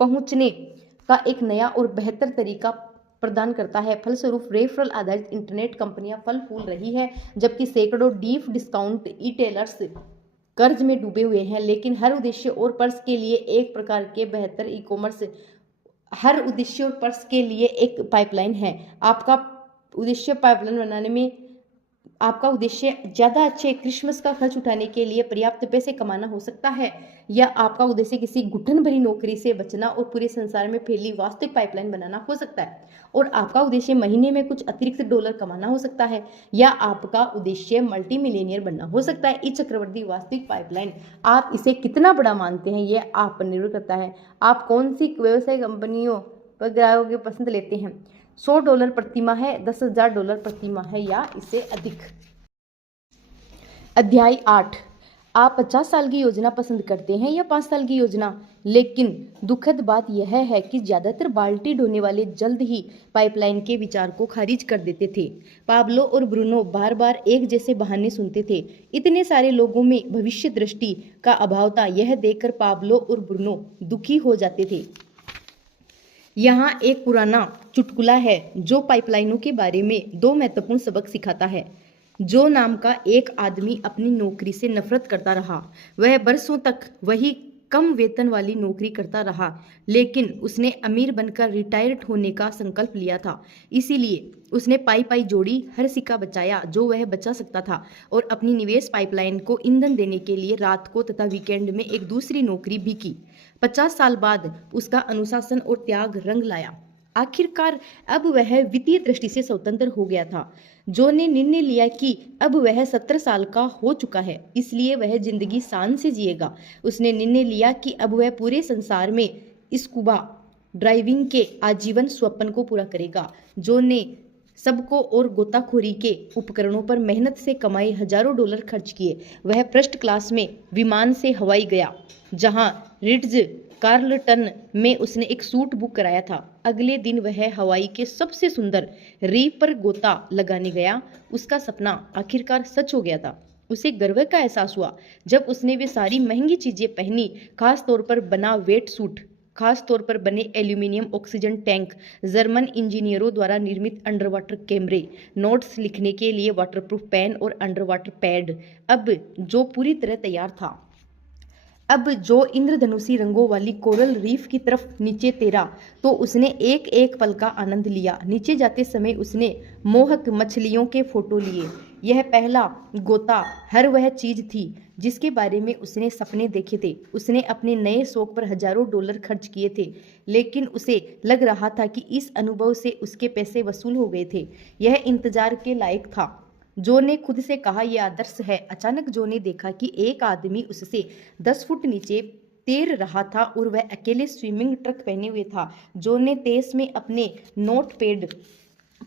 पहुंचने का एक नया और बेहतर तरीका प्रदान करता है। फलस्वरूप रेफरल आधारित इंटरनेट कंपनियां फल फूल रही है, जबकि सैकड़ों डीप डिस्काउंट ई टेलर्स कर्ज में डूबे हुए हैं। लेकिन हर उद्देश्य और पर्स के लिए एक प्रकार के बेहतर ई कॉमर्स हर उद्देश्य और पर्स के लिए एक पाइपलाइन है। आपका उद्देश्य पाइपलाइन बनाने में आपका उद्देश्य ज़्यादा अच्छे क्रिसमस का खर्च उठाने के लिए पर्याप्त पैसे कमाना हो सकता है, या आपका उद्देश्य किसी घुटन भरी नौकरी से बचना और पूरे संसार में फैली वास्तविक पाइपलाइन बनाना हो सकता है, और आपका उद्देश्य महीने में कुछ अतिरिक्त डॉलर कमाना हो सकता है, या आपका उद्देश्य मल्टी मिलियनियर बनना हो सकता है। ई चक्रवर्ती वास्तविक पाइपलाइन आप इसे कितना बड़ा मानते हैं यह आप पर निर्भर करता है। आप कौन सी व्यवसाय कंपनियों पर ग्राहकों की पसंद लेते हैं। $100 प्रति माह है, $10,000 प्रति माह है, या इससे अधिक। अध्याय 8। आप 50 साल की योजना पसंद करते हैं या 5 साल की योजना। लेकिन दुखद बात यह है कि ज्यादातर बाल्टी ढोने वाले जल्द ही पाइपलाइन के विचार को खारिज कर देते थे। पाब्लो और ब्रूनो बार बार एक जैसे बहाने सुनते थे। इतने सारे लोगों में भविष्य दृष्टि का अभाव था, यह देखकर पाब्लो और ब्रूनो दुखी हो जाते थे। यहाँ एक पुराना चुटकुला है जो पाइपलाइनों के बारे में दो महत्वपूर्ण सबक सिखाता है। जो नाम का एक आदमी अपनी नौकरी से नफरत करता रहा, वह बरसों तक वही कम वेतन वाली नौकरी करता रहा, लेकिन उसने अमीर बनकर रिटायर्ड होने का संकल्प लिया था। इसीलिए उसने पाई पाई जोड़ी, हर सिक्का बचाया जो वह बचा सकता था, और अपनी निवेश पाइपलाइन को ईंधन देने के लिए रात को तथा वीकेंड में एक दूसरी नौकरी भी की। 50 साल बाद उसका अनुशासन और त्याग रंग लाया। आखिरकार अब वह वित्तीय दृष्टि से स्वतंत्र हो गया था। जो ने निर्णय लिया कि अब वह 17 साल का हो चुका है, इसलिए वह जिंदगी शान से जिएगा। उसने निर्णय लिया कि अब वह पूरे संसार में स्कूबा ड्राइविंग के आजीवन स्वप्न को पूरा करेगा। जो ने सबको और गोताखोरी के उपकरणों पर मेहनत से कमाए हजारों डॉलर खर्च किए। वह फर्स्ट क्लास में विमान से हवाई गया, जहां रिट्ज कार्लटन में उसने एक सूट बुक कराया था। अगले दिन वह हवाई के सबसे सुंदर रीफ पर गोता लगाने गया। उसका सपना आखिरकार सच हो गया था। उसे गर्व का एहसास हुआ जब उसने वे सारी महंगी चीजें पहनी, खास तौर पर बना वेट सूट, खास तौर पर बने एल्यूमिनियम ऑक्सीजन टैंक, जर्मन इंजीनियरों द्वारा निर्मित अंडर वाटर कैमरे, नोट्स लिखने के लिए वाटरप्रूफ पेन और अंडर वाटर पैड। अब जो पूरी तरह तैयार था। अब जो इंद्रधनुषी रंगों वाली कोरल रीफ की तरफ नीचे तैरा, तो उसने एक एक पल का आनंद लिया। नीचे जाते समय उसने मोहक मछलियों के फोटो लिए। यह पहला गोता हर वह चीज थी जिसके बारे में उसने सपने देखे थे। उसने अपने नए शौक पर हजारों डॉलर खर्च किए थे, लेकिन उसे लग रहा था कि इस अनुभव से उसके पैसे वसूल हो गए थे। यह इंतजार के लायक था। जो ने खुद से कहा, यह आदर्श है। अचानक जो ने देखा कि एक आदमी उससे 10 फुट नीचे तैर रहा था और वह अकेले स्विमिंग ट्रक पहने हुए था। जो ने तेज में अपने नोटपैड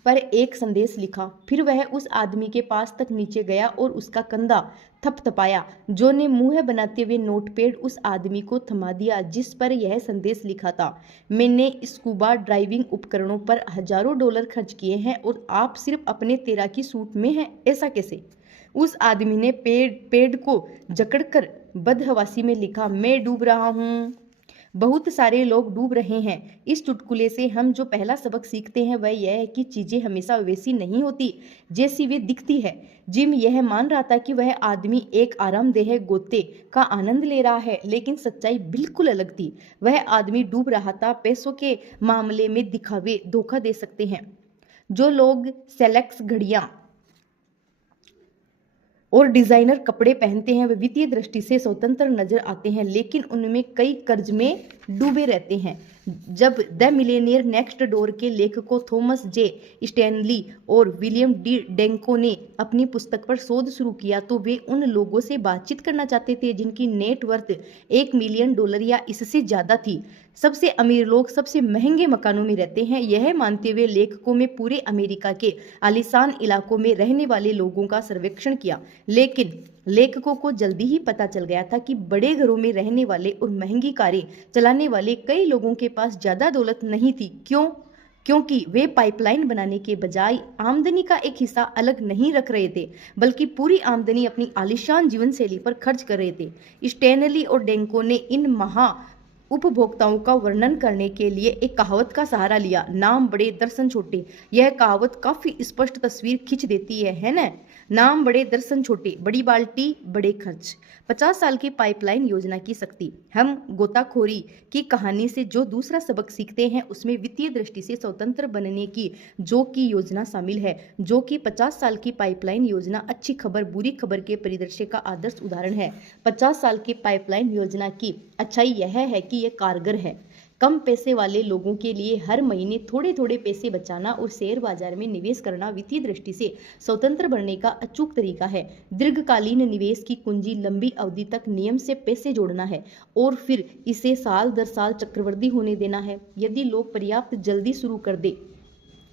पर एक संदेश लिखा। फिर वह उस आदमी के पास तक नीचे गया और उसका कंधा थपथपाया। जो ने मुंह बनाते हुए नोटपैड उस आदमी को थमा दिया जिस पर यह संदेश लिखा था, मैंने स्कूबा ड्राइविंग उपकरणों पर हजारों डॉलर खर्च किए हैं और आप सिर्फ अपने तैराकी सूट में हैं, ऐसा कैसे? उस आदमी ने पेड़ को जकड़कर बदहवासी में लिखा, मैं डूब रहा हूँ। बहुत सारे लोग डूब रहे हैं। इस चुटकुले से हम जो पहला सबक सीखते हैं वह यह है कि चीजें हमेशा वैसी नहीं होती जैसी वे दिखती है। जिम यह मान रहा था कि वह आदमी एक आरामदेह गोते का आनंद ले रहा है, लेकिन सच्चाई बिल्कुल अलग थी। वह आदमी डूब रहा था। पैसों के मामले में दिखावे धोखा दे सकते हैं। जो लोग सेलेक्स घड़ियां और डिजाइनर कपड़े पहनते हैं वे वित्तीय दृष्टि से स्वतंत्र नजर आते हैं, लेकिन उनमें कई कर्ज में डूबे रहते हैं। जब द मिलेनियर नेक्स्ट डोर के लेखकों थॉमस जे स्टैनली और विलियम डी डेंको ने अपनी पुस्तक पर शोध शुरू किया, तो वे उन लोगों से बातचीत करना चाहते थे जिनकी नेटवर्थ $1 मिलियन या इससे ज्यादा थी। सबसे अमीर लोग सबसे महंगे मकानों में रहते हैं। यह मानते हुए लेखकों में पूरे अमेरिका के आलीशान इलाकों में रहने वाले लोगों का सर्वेक्षण किया, लेकिन लेखकों को जल्दी ही पता चल गया था कि बड़े घरों में रहने वाले और महंगी कारें चलाने वाले कई लोगों के पास ज्यादा दौलत नहीं थी। क्यों? क्योंकि वे पाइपलाइन बनाने के बजाय आमदनी का एक हिस्सा अलग नहीं रख रहे थे, बल्कि पूरी आमदनी अपनी आलीशान जीवन शैली पर खर्च कर रहे थे। स्टैनली और डेंको ने इन महा उपभोक्ताओं का वर्णन करने के लिए एक कहावत का सहारा लिया, नाम बड़े दर्शन छोटे। यह कहावत काफी स्पष्ट तस्वीर खींच देती है ना? नाम बड़े दर्शन छोटे, बड़ी बाल्टी बड़े खर्च। 50 साल की पाइपलाइन योजना की शक्ति। हम गोताखोरी की कहानी से जो दूसरा सबक सीखते हैं उसमें वित्तीय दृष्टि से स्वतंत्र बनने की जो की योजना शामिल है। जो कि 50 साल की पाइपलाइन योजना अच्छी खबर बुरी खबर के परिदृश्य का आदर्श उदाहरण है। 50 साल की पाइपलाइन योजना की अच्छाई यह है कि यह कारगर है। कम पैसे वाले लोगों के लिए हर महीने थोड़े थोड़े पैसे बचाना और शेयर बाजार में निवेश करना वित्तीय दृष्टि से स्वतंत्र बनने का अचूक तरीका है। दीर्घकालीन निवेश की कुंजी लंबी अवधि तक नियम से पैसे जोड़ना है और फिर इसे साल दर साल चक्रवृद्धि होने देना है। यदि लोग पर्याप्त जल्दी शुरू कर दे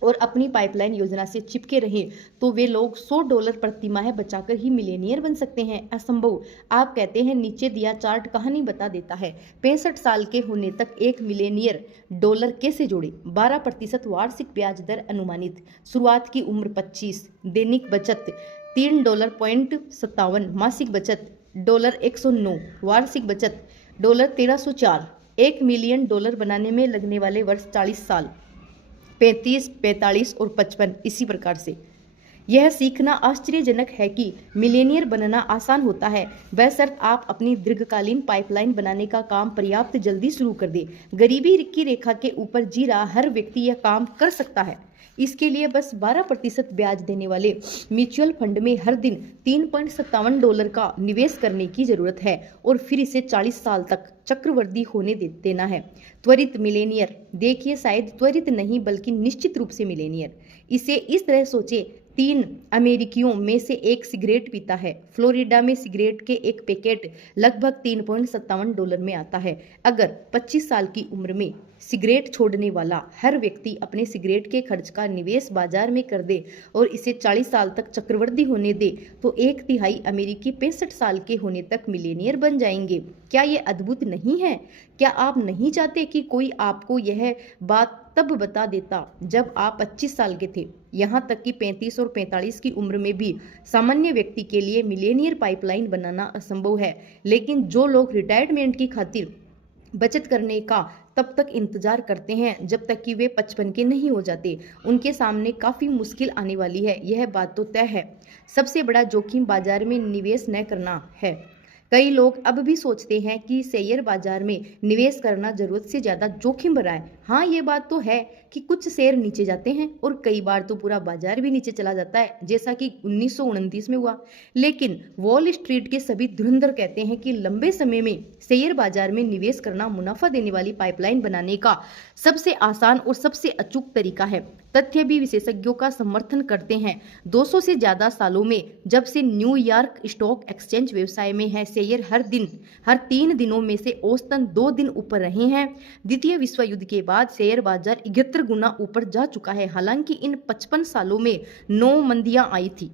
और अपनी पाइपलाइन योजना से चिपके रहे तो वे लोग $100 प्रति माह बचाकर ही मिलेनियर बन सकते हैं। असंभव, आप कहते हैं? नीचे दिया चार्ट कहानी बता देता है। 65 साल के होने तक $1 मिलियनियर कैसे जोड़े? 12% वार्षिक ब्याज दर अनुमानित। शुरुआत की उम्र 25। दैनिक बचत $3.57। मासिक बचत $109। वार्षिक बचत $1304। 1 मिलियन डॉलर बनाने में लगने वाले वर्ष 40 साल, 35, 45 और 55 इसी प्रकार से। यह सीखना आश्चर्यजनक है कि मिलेनियर बनना आसान होता है, बशर्ते आप अपनी दीर्घकालीन पाइपलाइन बनाने का काम पर्याप्त जल्दी शुरू कर दें। गरीबी की रेखा के ऊपर जी रहा हर व्यक्ति यह काम कर सकता है। इसके लिए बस 12% ब्याज देने वाले म्यूचुअल फंड में हर दिन $3.57 का निवेश करने की जरूरत है और फिर इसे 40 साल तक चक्रवृद्धि होने देना है। त्वरित मिलेनियर, देखिए शायद त्वरित नहीं बल्कि निश्चित रूप से मिलेनियर। इसे इस तरह सोचे, 3 अमेरिकियों में से एक सिगरेट पीता है। फ्लोरिडा में सिगरेट के एक पैकेट लगभग $3.57 में आता है। अगर 25 साल की उम्र में सिगरेट छोड़ने वाला हर व्यक्ति अपने सिगरेट के खर्च का निवेश बाजार में कर दे और इसे 40 साल तक चक्रवृद्धि होने दे तो 1/3 अमेरिकी 65 साल के होने तक मिलेनियर बन जाएंगे। क्या ये अद्भुत नहीं है? क्या आप नहीं चाहते कि कोई आपको यह बात तब बता देता जब आप 25 साल के थे? यहाँ तक कि 35 और 45 की उम्र में भी सामान्य व्यक्ति के लिए मिलेनियर पाइपलाइन बनाना असंभव है। लेकिन जो लोग रिटायरमेंट की खातिर बचत करने का तब तक इंतजार करते हैं जब तक कि वे 55 के नहीं हो जाते, उनके सामने काफ़ी मुश्किल आने वाली है। यह बात तो तय है। सबसे बड़ा जोखिम बाजार में निवेश न करना है। कई लोग अब भी सोचते हैं कि शेयर बाजार में निवेश करना जरूरत से ज़्यादा जोखिम भरा है। हाँ, ये बात तो है कि कुछ शेयर नीचे जाते हैं और कई बार तो पूरा बाजार भी नीचे चला जाता है, जैसा कि 1929 में हुआ। लेकिन वॉल स्ट्रीट के सभी धुरंधर कहते हैं कि लंबे समय में शेयर बाजार में निवेश करना मुनाफा देने वाली पाइपलाइन बनाने का सबसे आसान और सबसे अचूक तरीका है। तथ्य भी विशेषज्ञों का समर्थन करते हैं। 200 से ज़्यादा सालों में जब से न्यूयॉर्क स्टॉक एक्सचेंज व्यवसाय में है, शेयर हर 3 दिनों में से औसतन 2 दिन ऊपर रहे हैं। द्वितीय विश्व युद्ध के बाद शेयर बाजार 71 गुना ऊपर जा चुका है। हालांकि इन 55 सालों में 9 मंदियां आई थी।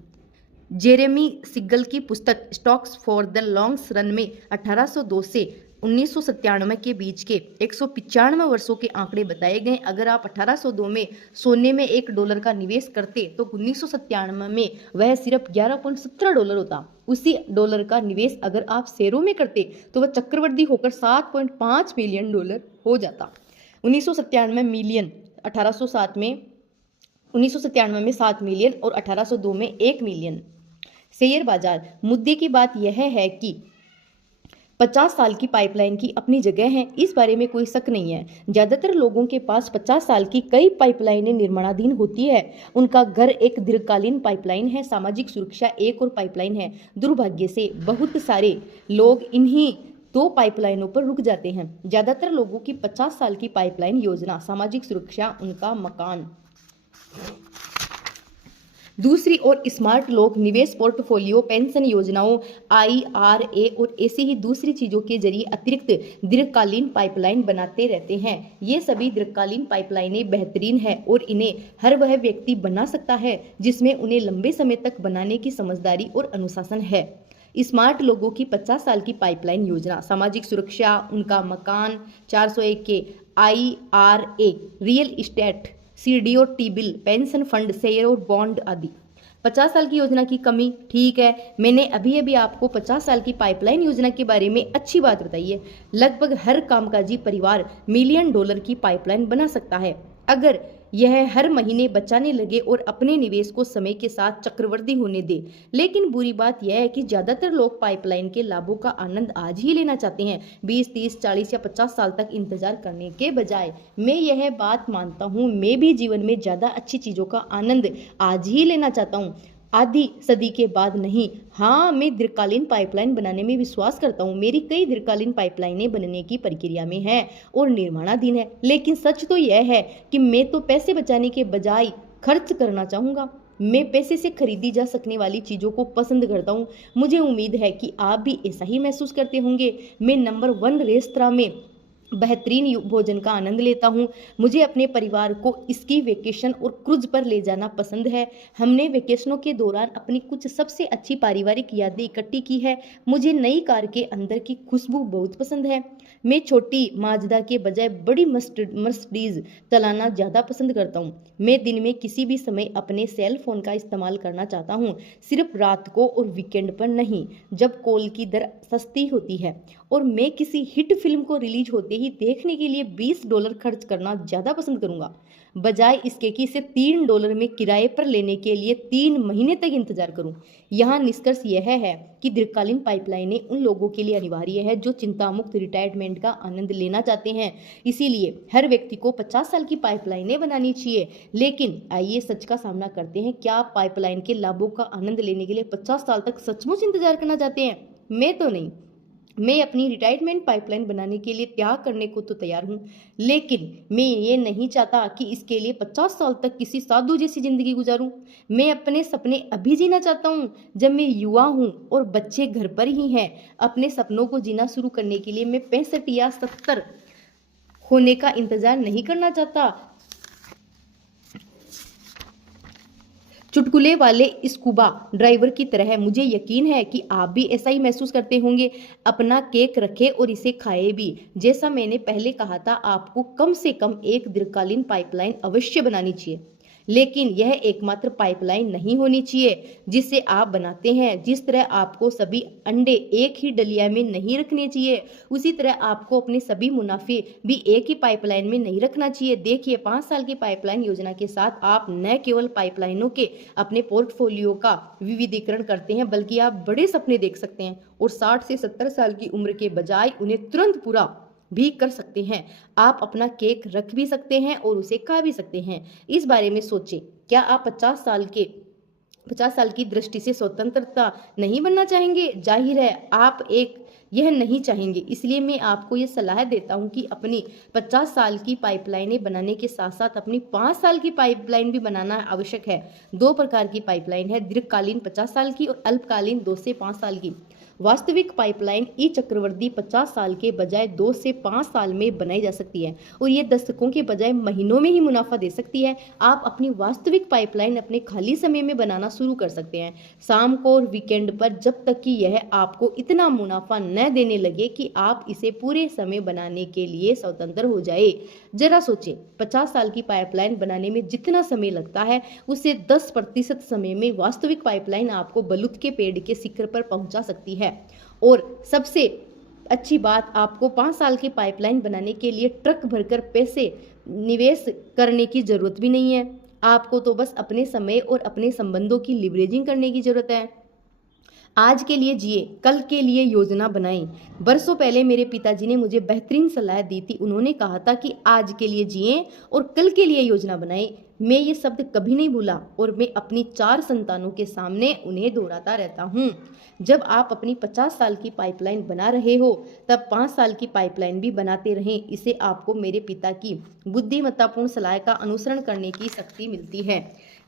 जेरेमी सिगल की पुस्तक stocks for the long run में 1802 से 1997 के बीच के 195 वर्षों के आंकड़े बताए गए। अगर आप 1802 में सोने में $1 का निवेश करते तो 1997 में वह सिर्फ $11.17 होता। उसी डॉलर का निवेश अगर आप शेयरों में करते तो वह चक्रवृद्धि होकर $7.5 मिलियन हो जाता। 1997 मिलियन, 1807 में 1997 में 7 मिलियन और 1802 में 1 मिलियन। शेयर बाजार मुद्दे की बात यह है कि 50 साल की पाइपलाइन की अपनी जगह है, इस बारे में कोई शक नहीं है। ज़्यादातर लोगों के पास 50 साल की कई पाइपलाइनें निर्माणाधीन होती है। उनका घर एक दीर्घकालीन पाइपलाइन है, सामाजिक सुरक्षा एक और पाइपलाइन है। दुर्भाग्य से बहुत सारे लोग इन्हीं 2 पाइपलाइनों पर रुक जाते हैं। ज़्यादातर लोगों की 50 साल की पाइपलाइन योजना सामाजिक सुरक्षा, उनका मकान। दूसरी ओर स्मार्ट लोग निवेश पोर्टफोलियो, पेंशन योजनाओं, IRA और ऐसी ही दूसरी चीजों के जरिए अतिरिक्त दीर्घकालीन पाइपलाइन बनाते रहते हैं। ये सभी दीर्घकालीन पाइपलाइनें बेहतरीन हैं और इन्हें हर वह व्यक्ति बना सकता है जिसमें उन्हें लंबे समय तक बनाने की समझदारी और अनुशासन है। स्मार्ट लोगों की 50 साल की पाइपलाइन योजना सामाजिक सुरक्षा, उनका मकान, 401 के IRA, रियल एस्टेट, CD और T-बिल, पेंशन फंड, शेयर और बॉन्ड आदि। 50 साल की योजना की कमी, ठीक है, मैंने अभी आपको 50 साल की पाइपलाइन योजना के बारे में अच्छी बात बताई है। लगभग हर कामकाजी परिवार $1 मिलियन की पाइपलाइन बना सकता है अगर यह हर महीने बचाने लगे और अपने निवेश को समय के साथ चक्रवृद्धि होने दे। लेकिन बुरी बात यह है कि ज़्यादातर लोग पाइपलाइन के लाभों का आनंद आज ही लेना चाहते हैं, 20, 30, 40 या 50 साल तक इंतजार करने के बजाय। मैं यह बात मानता हूँ, मैं भी जीवन में ज़्यादा अच्छी चीज़ों का आनंद आज ही लेना चाहता हूँ, आधी सदी के बाद नहीं। हाँ, मैं दीर्घकालीन पाइपलाइन बनाने में विश्वास करता हूँ। मेरी कई दीर्घकालीन पाइपलाइनें बनने की प्रक्रिया में हैं और निर्माणाधीन है। लेकिन सच तो यह है कि मैं तो पैसे बचाने के बजाय खर्च करना चाहूँगा। मैं पैसे से खरीदी जा सकने वाली चीज़ों को पसंद करता हूँ। मुझे उम्मीद है कि आप भी ऐसा ही महसूस करते होंगे। मैं नंबर 1 रेस्तरां में बेहतरीन भोजन का आनंद लेता हूँ। मुझे अपने परिवार को स्की वेकेशन और क्रूज पर ले जाना पसंद है। हमने वेकेशनों के दौरान अपनी कुछ सबसे अच्छी पारिवारिक यादें इकट्ठी की है। मुझे नई कार के अंदर की खुशबू बहुत पसंद है। मैं छोटी माजदा के बजाय बड़ी मर्सिडीज चलाना ज़्यादा पसंद करता हूँ। मैं दिन में किसी भी समय अपने सेल फोन का इस्तेमाल करना चाहता हूँ, सिर्फ रात को और वीकेंड पर नहीं, जब कॉल की दर सस्ती होती है और मैं किसी हिट फिल्म को रिलीज होते ही देखने के लिए $20 खर्च करना ज़्यादा पसंद करूंगा, बजाय इसके कि इसे $3 में किराए पर लेने के लिए 3 महीने तक इंतजार करूं। यहाँ निष्कर्ष यह है कि दीर्घकालीन पाइपलाइनें उन लोगों के लिए अनिवार्य है जो चिंता मुक्त रिटायरमेंट का आनंद लेना चाहते हैं। इसीलिए हर व्यक्ति को 50 साल की पाइपलाइनें बनानी चाहिए। लेकिन आइए सच का सामना करते हैं, क्या आप पाइपलाइन के लाभों का आनंद लेने के लिए 50 साल तक सचमुच इंतजार करना चाहते हैं? मैं तो नहीं। मैं अपनी रिटायरमेंट पाइपलाइन बनाने के लिए त्याग करने को तो तैयार हूँ, लेकिन मैं ये नहीं चाहता कि इसके लिए 50 साल तक किसी साधु जैसी जिंदगी गुजारूं। मैं अपने सपने अभी जीना चाहता हूँ जब मैं युवा हूँ और बच्चे घर पर ही हैं। अपने सपनों को जीना शुरू करने के लिए मैं 65 या 70 होने का इंतजार नहीं करना चाहता। चुटकुले वाले स्कूबा ड्राइवर की तरह मुझे यकीन है कि आप भी ऐसा ही महसूस करते होंगे। अपना केक रखें और इसे खाएं भी। जैसा मैंने पहले कहा था, आपको कम से कम एक दीर्घकालीन पाइपलाइन अवश्य बनानी चाहिए, लेकिन यह एकमात्र पाइपलाइन नहीं होनी चाहिए जिसे आप बनाते हैं। जिस तरह आपको सभी अंडे एक ही डलिया में नहीं रखने चाहिए, उसी तरह आपको अपने सभी मुनाफे भी एक ही पाइपलाइन में नहीं रखना चाहिए। देखिए, 5 साल की पाइपलाइन योजना के साथ आप न केवल पाइपलाइनों के अपने पोर्टफोलियो का विविधीकरण करते हैं, बल्कि आप बड़े सपने देख सकते हैं और 60 से 70 साल की उम्र के बजाय उन्हें तुरंत पूरा भी कर सकते हैं। आप अपना केक रख भी सकते हैं और उसे खा भी सकते हैं। इस बारे में सोचें, क्या आप 50 साल की दृष्टि से स्वतंत्रता नहीं बनना चाहेंगे? जाहिर है आप यह नहीं चाहेंगे। इसलिए मैं आपको यह सलाह देता हूं कि अपनी 50 साल की पाइपलाइनें बनाने के साथ साथ अपनी 5 साल की पाइपलाइन भी बनाना आवश्यक है। 2 प्रकार की पाइपलाइन है, दीर्घकालीन 50 साल की और अल्पकालीन 2 से 5 साल की। वास्तविक पाइपलाइन ई चक्रवर्ती 50 साल के बजाय 2 से 5 साल में बनाई जा सकती है और ये दशकों के बजाय महीनों में ही मुनाफा दे सकती है। आप अपनी वास्तविक पाइपलाइन अपने खाली समय में बनाना शुरू कर सकते हैं, शाम को और वीकेंड पर, जब तक कि यह आपको इतना मुनाफा न देने लगे कि आप इसे पूरे समय बनाने के लिए स्वतंत्र हो जाए। जरा सोचें, 50 साल की पाइपलाइन बनाने में जितना समय लगता है उससे 10% समय में वास्तविक पाइपलाइन आपको बलूत के पेड़ के शिखर पर पहुंचा सकती है। और सबसे अच्छी बात, आपको 5 साल की पाइपलाइन बनाने के लिए ट्रक भरकर पैसे निवेश करने की जरूरत भी नहीं है। आपको तो बस अपने समय और अपने संबंधों की लिवरेजिंग करने की जरूरत है। आज के लिए जिए, कल के लिए योजना बनाएं। बरसों पहले मेरे पिताजी ने मुझे बेहतरीन सलाह दी थी। उन्होंने कहा था कि आज के लिए जिए और कल के लिए योजना बनाएं। मैं ये शब्द कभी नहीं भूला और मैं अपनी 4 संतानों के सामने उन्हें दोहराता रहता हूँ। जब आप अपनी 50 साल की पाइपलाइन बना रहे हो, तब 5 साल की पाइपलाइन भी बनाते रहें। इससे आपको मेरे पिता की बुद्धिमत्तापूर्ण सलाह का अनुसरण करने की शक्ति मिलती है।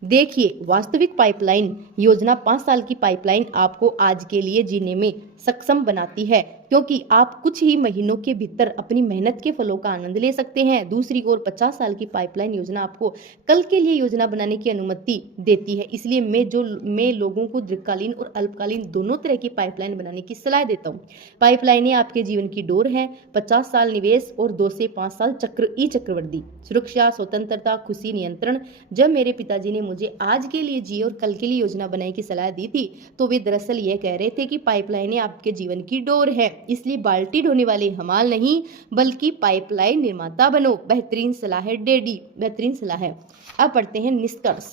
देखिए, वास्तविक पाइपलाइन योजना 5 साल की पाइपलाइन आपको आज के लिए जीने में सक्षम बनाती है, क्योंकि आप कुछ ही महीनों के भीतर अपनी मेहनत के फलों का आनंद ले सकते हैं। दूसरी ओर 50 साल की पाइपलाइन योजना आपको कल के लिए योजना बनाने की अनुमति देती है। इसलिए मैं लोगों को दीर्घकालीन और अल्पकालीन दोनों तरह की पाइपलाइन बनाने की सलाह देता हूँ। पाइपलाइनें आपके जीवन की डोर हैं। 50 साल निवेश और 2 से 5 साल चक्रवर्ती सुरक्षा, स्वतंत्रता, खुशी, नियंत्रण। जब मेरे पिताजी ने मुझे आज के लिए जिए और कल के लिए योजना बनाने की सलाह दी थी, तो वे दरअसल यह कह रहे थे कि पाइपलाइनें आपके जीवन की डोर है, इसलिए बाल्टी ढोने वाले हमाल नहीं बल्कि पाइपलाइन निर्माता बनो। बेहतरीन सलाह है डैडी, बेहतरीन सलाह है। अब पढ़ते हैं निष्कर्ष।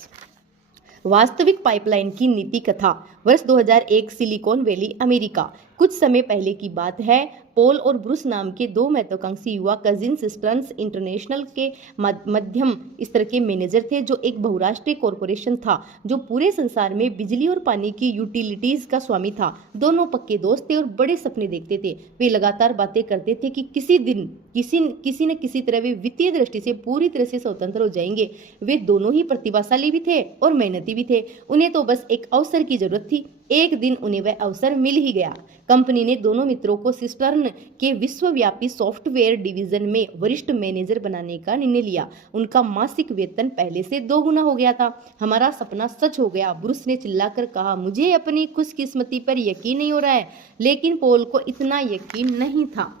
वास्तविक पाइपलाइन की नीति कथा। वर्ष 2001, सिलिकॉन वैली, अमेरिका। कुछ समय पहले की बात है। पॉल और ब्रूस नाम के 2 महत्वाकांक्षी युवा कजिन सिस्टर्स इंटरनेशनल के मध्यम स्तर के मैनेजर थे, जो एक बहुराष्ट्रीय कॉरपोरेशन था जो पूरे संसार में बिजली और पानी की यूटिलिटीज का स्वामी था। दोनों पक्के दोस्त थे और बड़े सपने देखते थे। वे लगातार बातें करते थे कि किसी दिन किसी न किसी तरह वे वित्तीय दृष्टि से पूरी तरह से स्वतंत्र हो जाएंगे। वे दोनों ही प्रतिभाशाली भी थे और मेहनती भी थे। उन्हें तो बस एक अवसर की जरूरत थी। एक दिन उन्हें वह अवसर मिल ही गया। कंपनी ने दोनों मित्रों को सिस्टर्न के विश्वव्यापी सॉफ्टवेयर डिवीजन में वरिष्ठ मैनेजर बनाने का निर्णय लिया। उनका मासिक वेतन पहले से 2 गुना हो गया था। हमारा सपना सच हो गया, ब्रूस ने चिल्लाकर कहा। मुझे अपनी खुशकिस्मती पर यकीन नहीं हो रहा है, लेकिन पॉल को इतना यकीन नहीं था।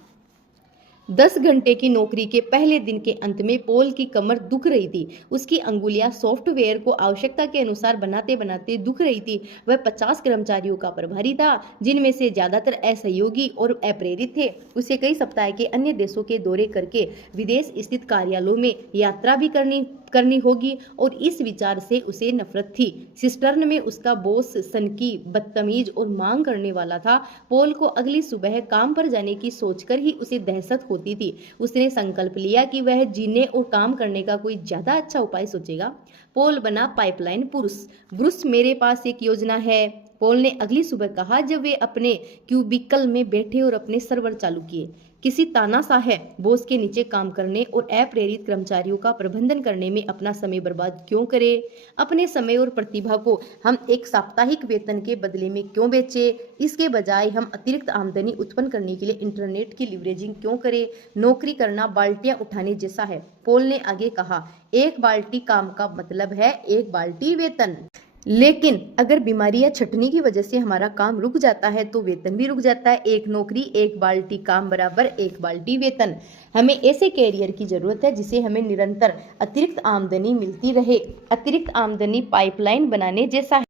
10 घंटे की नौकरी के पहले दिन के अंत में पॉल की कमर दुख रही थी। उसकी अंगुलियां सॉफ्टवेयर को आवश्यकता के अनुसार बनाते बनाते दुख रही थी। वह 50 कर्मचारियों का प्रभारी था, जिनमें से ज्यादातर असहयोगी और अप्रेरित थे। उसे कई सप्ताह के अन्य देशों के दौरे करके विदेश स्थित कार्यालयों में यात्रा भी करनी होगी और इस विचार से उसे नफरत थी। सिस्टर्न में उसका बॉस सनकी, बदतमीज और मांग करने वाला था। पॉल को अगली सुबह काम पर जाने की सोचकर ही उसे दहशत होती थी। उसने संकल्प लिया कि वह जीने और काम करने का कोई ज्यादा अच्छा उपाय सोचेगा। पॉल बना पाइपलाइन पुरुष। ब्रूस, मेरे पास एक योजना है, पॉल ने अगली सुबह कहा जब वे अपने क्यूबिकल में बैठे और अपने सर्वर चालू किए। किसी तानाशाह है बॉस के नीचे काम करने और अप्रेरित कर्मचारियों का प्रबंधन करने में अपना समय बर्बाद क्यों करें? अपने समय और प्रतिभा को हम एक साप्ताहिक वेतन के बदले में क्यों बेचें? इसके बजाय हम अतिरिक्त आमदनी उत्पन्न करने के लिए इंटरनेट की लिवरेजिंग क्यों करें? नौकरी करना बाल्टियां उठाने जैसा है, पॉल ने आगे कहा। एक बाल्टी काम का मतलब है एक बाल्टी वेतन। लेकिन अगर बीमारी या छटनी की वजह से हमारा काम रुक जाता है तो वेतन भी रुक जाता है। एक नौकरी एक बाल्टी काम बराबर एक बाल्टी वेतन। हमें ऐसे कैरियर की जरूरत है जिसे हमें निरंतर अतिरिक्त आमदनी मिलती रहे। अतिरिक्त आमदनी पाइपलाइन बनाने जैसा है।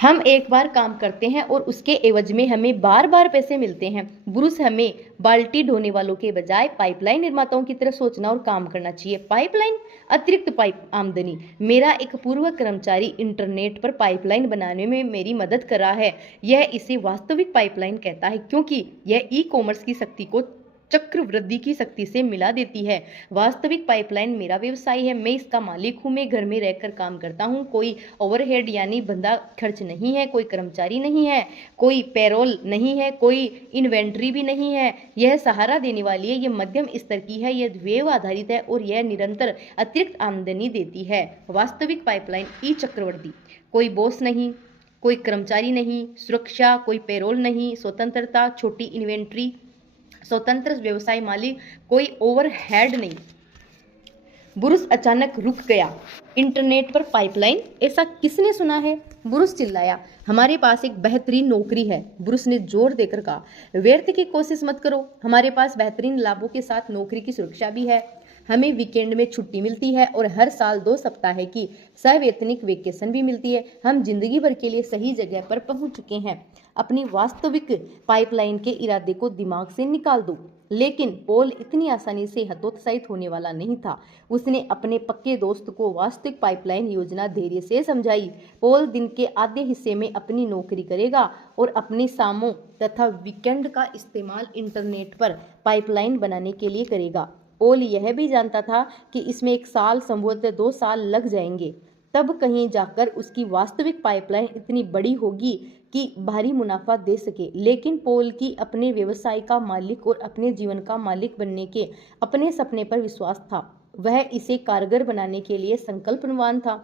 हम एक बार काम करते हैं और उसके एवज में हमें बार बार पैसे मिलते हैं। ब्रूस, हमें बाल्टी ढोने वालों के बजाय पाइपलाइन निर्माताओं की तरह सोचना और काम करना चाहिए। पाइपलाइन, अतिरिक्त पाइप आमदनी। मेरा एक पूर्व कर्मचारी इंटरनेट पर पाइपलाइन बनाने में मेरी मदद कर रहा है। यह इसे वास्तविक पाइपलाइन कहता है क्योंकि यह ई कॉमर्स की शक्ति को चक्रवृद्धि की शक्ति से मिला देती है। वास्तविक पाइपलाइन मेरा व्यवसाय है, मैं इसका मालिक हूं, मैं घर में रहकर काम करता हूं। कोई ओवरहेड यानी बंधा खर्च नहीं है, कोई कर्मचारी नहीं है, कोई पेरोल नहीं है, कोई इन्वेंट्री भी नहीं है। यह सहारा देने वाली है, यह मध्यम स्तर की है, यह व्यय आधारित है और यह निरंतर अतिरिक्त आमदनी देती है। वास्तविक पाइपलाइन ई चक्रवृद्धि। कोई बॉस नहीं, कोई कर्मचारी नहीं, सुरक्षा, कोई पेरोल नहीं, स्वतंत्रता, छोटी इन्वेंट्री, स्वतंत्र व्यवसाय मालिक, कोई ओवरहेड नहीं। ब्रूस अचानक रुक गया। इंटरनेट पर पाइपलाइन, ऐसा किसने सुना है? ब्रूस चिल्लाया। हमारे पास एक बेहतरीन नौकरी है, ब्रूस ने जोर देकर कहा। व्यर्थ की कोशिश मत करो, हमारे पास बेहतरीन लाभों के साथ नौकरी की सुरक्षा भी है। हमें वीकेंड में छुट्टी मिलती है और हर साल 2 सप्ताह की सवैतनिक वेकेशन भी मिलती है। हम जिंदगी भर के लिए सही जगह पर पहुंच चुके हैं। अपनी वास्तविक पाइपलाइन के इरादे को दिमाग से निकाल दो। लेकिन पॉल इतनी आसानी से हतोत्साहित होने वाला नहीं था। उसने अपने पक्के दोस्त को वास्तविक पाइपलाइन योजना धैर्य से समझाई। पॉल दिन के आधे हिस्से में अपनी नौकरी करेगा और अपने शामों तथा वीकेंड का इस्तेमाल इंटरनेट पर पाइपलाइन बनाने के लिए करेगा। पॉल यह भी जानता था कि इसमें 1 साल, संभवतः 2 साल लग जाएंगे। तब कहीं जाकर उसकी वास्तविक पाइपलाइन इतनी बड़ी होगी कि भारी मुनाफा दे सके। लेकिन पॉल की अपने व्यवसाय का मालिक और अपने जीवन का मालिक बनने के अपने सपने पर विश्वास था। वह इसे कारगर बनाने के लिए संकल्पवान था।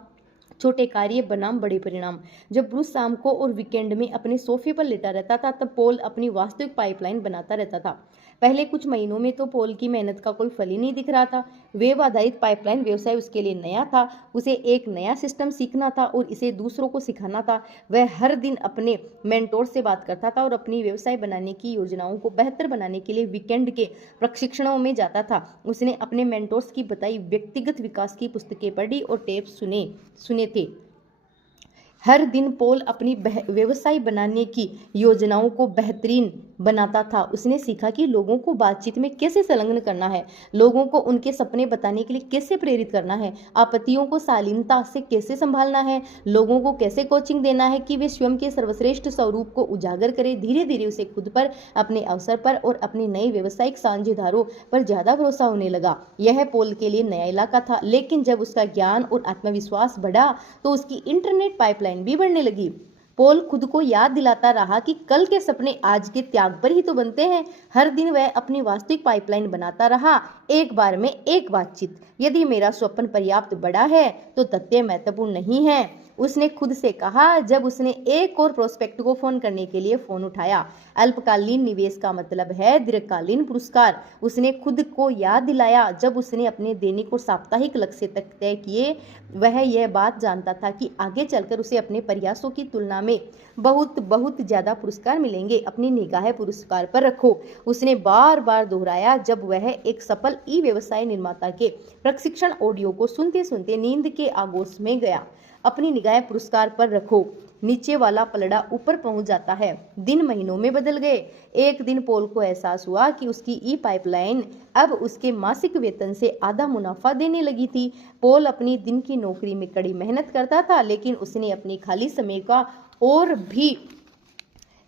छोटे कार्य बनाम बड़े परिणाम। जब ब्रूस शाम को और वीकेंड में अपने सोफे पर लेटा रहता था तब पॉल अपनी वास्तविक पाइपलाइन बनाता रहता था। पहले कुछ महीनों में तो पॉल की मेहनत का कोई फल ही नहीं दिख रहा था। वेब आधारित पाइपलाइन व्यवसाय उसके लिए नया था। उसे एक नया सिस्टम सीखना था और इसे दूसरों को सिखाना था। वह हर दिन अपने मेंटोर से बात करता था और अपनी व्यवसाय बनाने की योजनाओं को बेहतर बनाने के लिए वीकेंड के प्रशिक्षणों में जाता था। उसने अपने मेंटोर्स की बताई व्यक्तिगत विकास की पुस्तकें पढ़ी और टेप सुने थे। हर दिन पॉल अपनी व्यवसाय बनाने की योजनाओं को बेहतरीन बनाता था। उसने सीखा कि लोगों को बातचीत में कैसे संलग्न करना है, लोगों को उनके सपने बताने के लिए कैसे प्रेरित करना है, आपत्तियों को शालीनता से कैसे संभालना है, लोगों को कैसे कोचिंग देना है कि वे स्वयं के सर्वश्रेष्ठ स्वरूप को उजागर करें। धीरे धीरे उसे खुद पर, अपने अवसर पर और अपने नए व्यावसायिक साझेदारों पर ज्यादा भरोसा होने लगा। यह पॉल के लिए नया इलाका था, लेकिन जब उसका ज्ञान और आत्मविश्वास बढ़ा तो उसकी इंटरनेट पाइपलाइन भी बढ़ने लगी। पॉल खुद को याद दिलाता रहा कि कल के सपने आज के त्याग पर ही तो बनते हैं। हर दिन वह अपनी वास्तविक पाइपलाइन बनाता रहा, एक बार में एक बातचीत। यदि मेरा स्वप्न पर्याप्त बड़ा है तो तथ्य महत्वपूर्ण नहीं है। उसने खुद से कहा जब उसने एक और प्रोस्पेक्ट को फोन करने के लिए फोन उठाया। अल्पकालीन निवेश का मतलब है दीर्घकालीन पुरस्कार, उसने खुद को याद दिलाया जब उसने अपने दैनिक और साप्ताहिक लक्ष्य तक तय किए। वह यह बात जानता था कि आगे चलकर उसे अपने प्रयासों की तुलना में बहुत बहुत ज्यादा पुरस्कार मिलेंगे। अपनी निगाहें पुरस्कार पर रखो, उसने बार बार दोहराया जब वह एक सफल ई व्यवसाय निर्माता के प्रशिक्षण ऑडियो को सुनते सुनते नींद के आगोश में गया। अपनी निगाहें पुरस्कार पर रखो, नीचे वाला पलड़ा ऊपर पहुंच जाता है। दिन महीनों में बदल गए। एक दिन पॉल को एहसास हुआ कि उसकी ई पाइपलाइन अब उसके मासिक वेतन से आधा मुनाफा देने लगी थी। पॉल अपनी दिन की नौकरी में कड़ी मेहनत करता था, लेकिन उसने अपनी खाली समय का और भी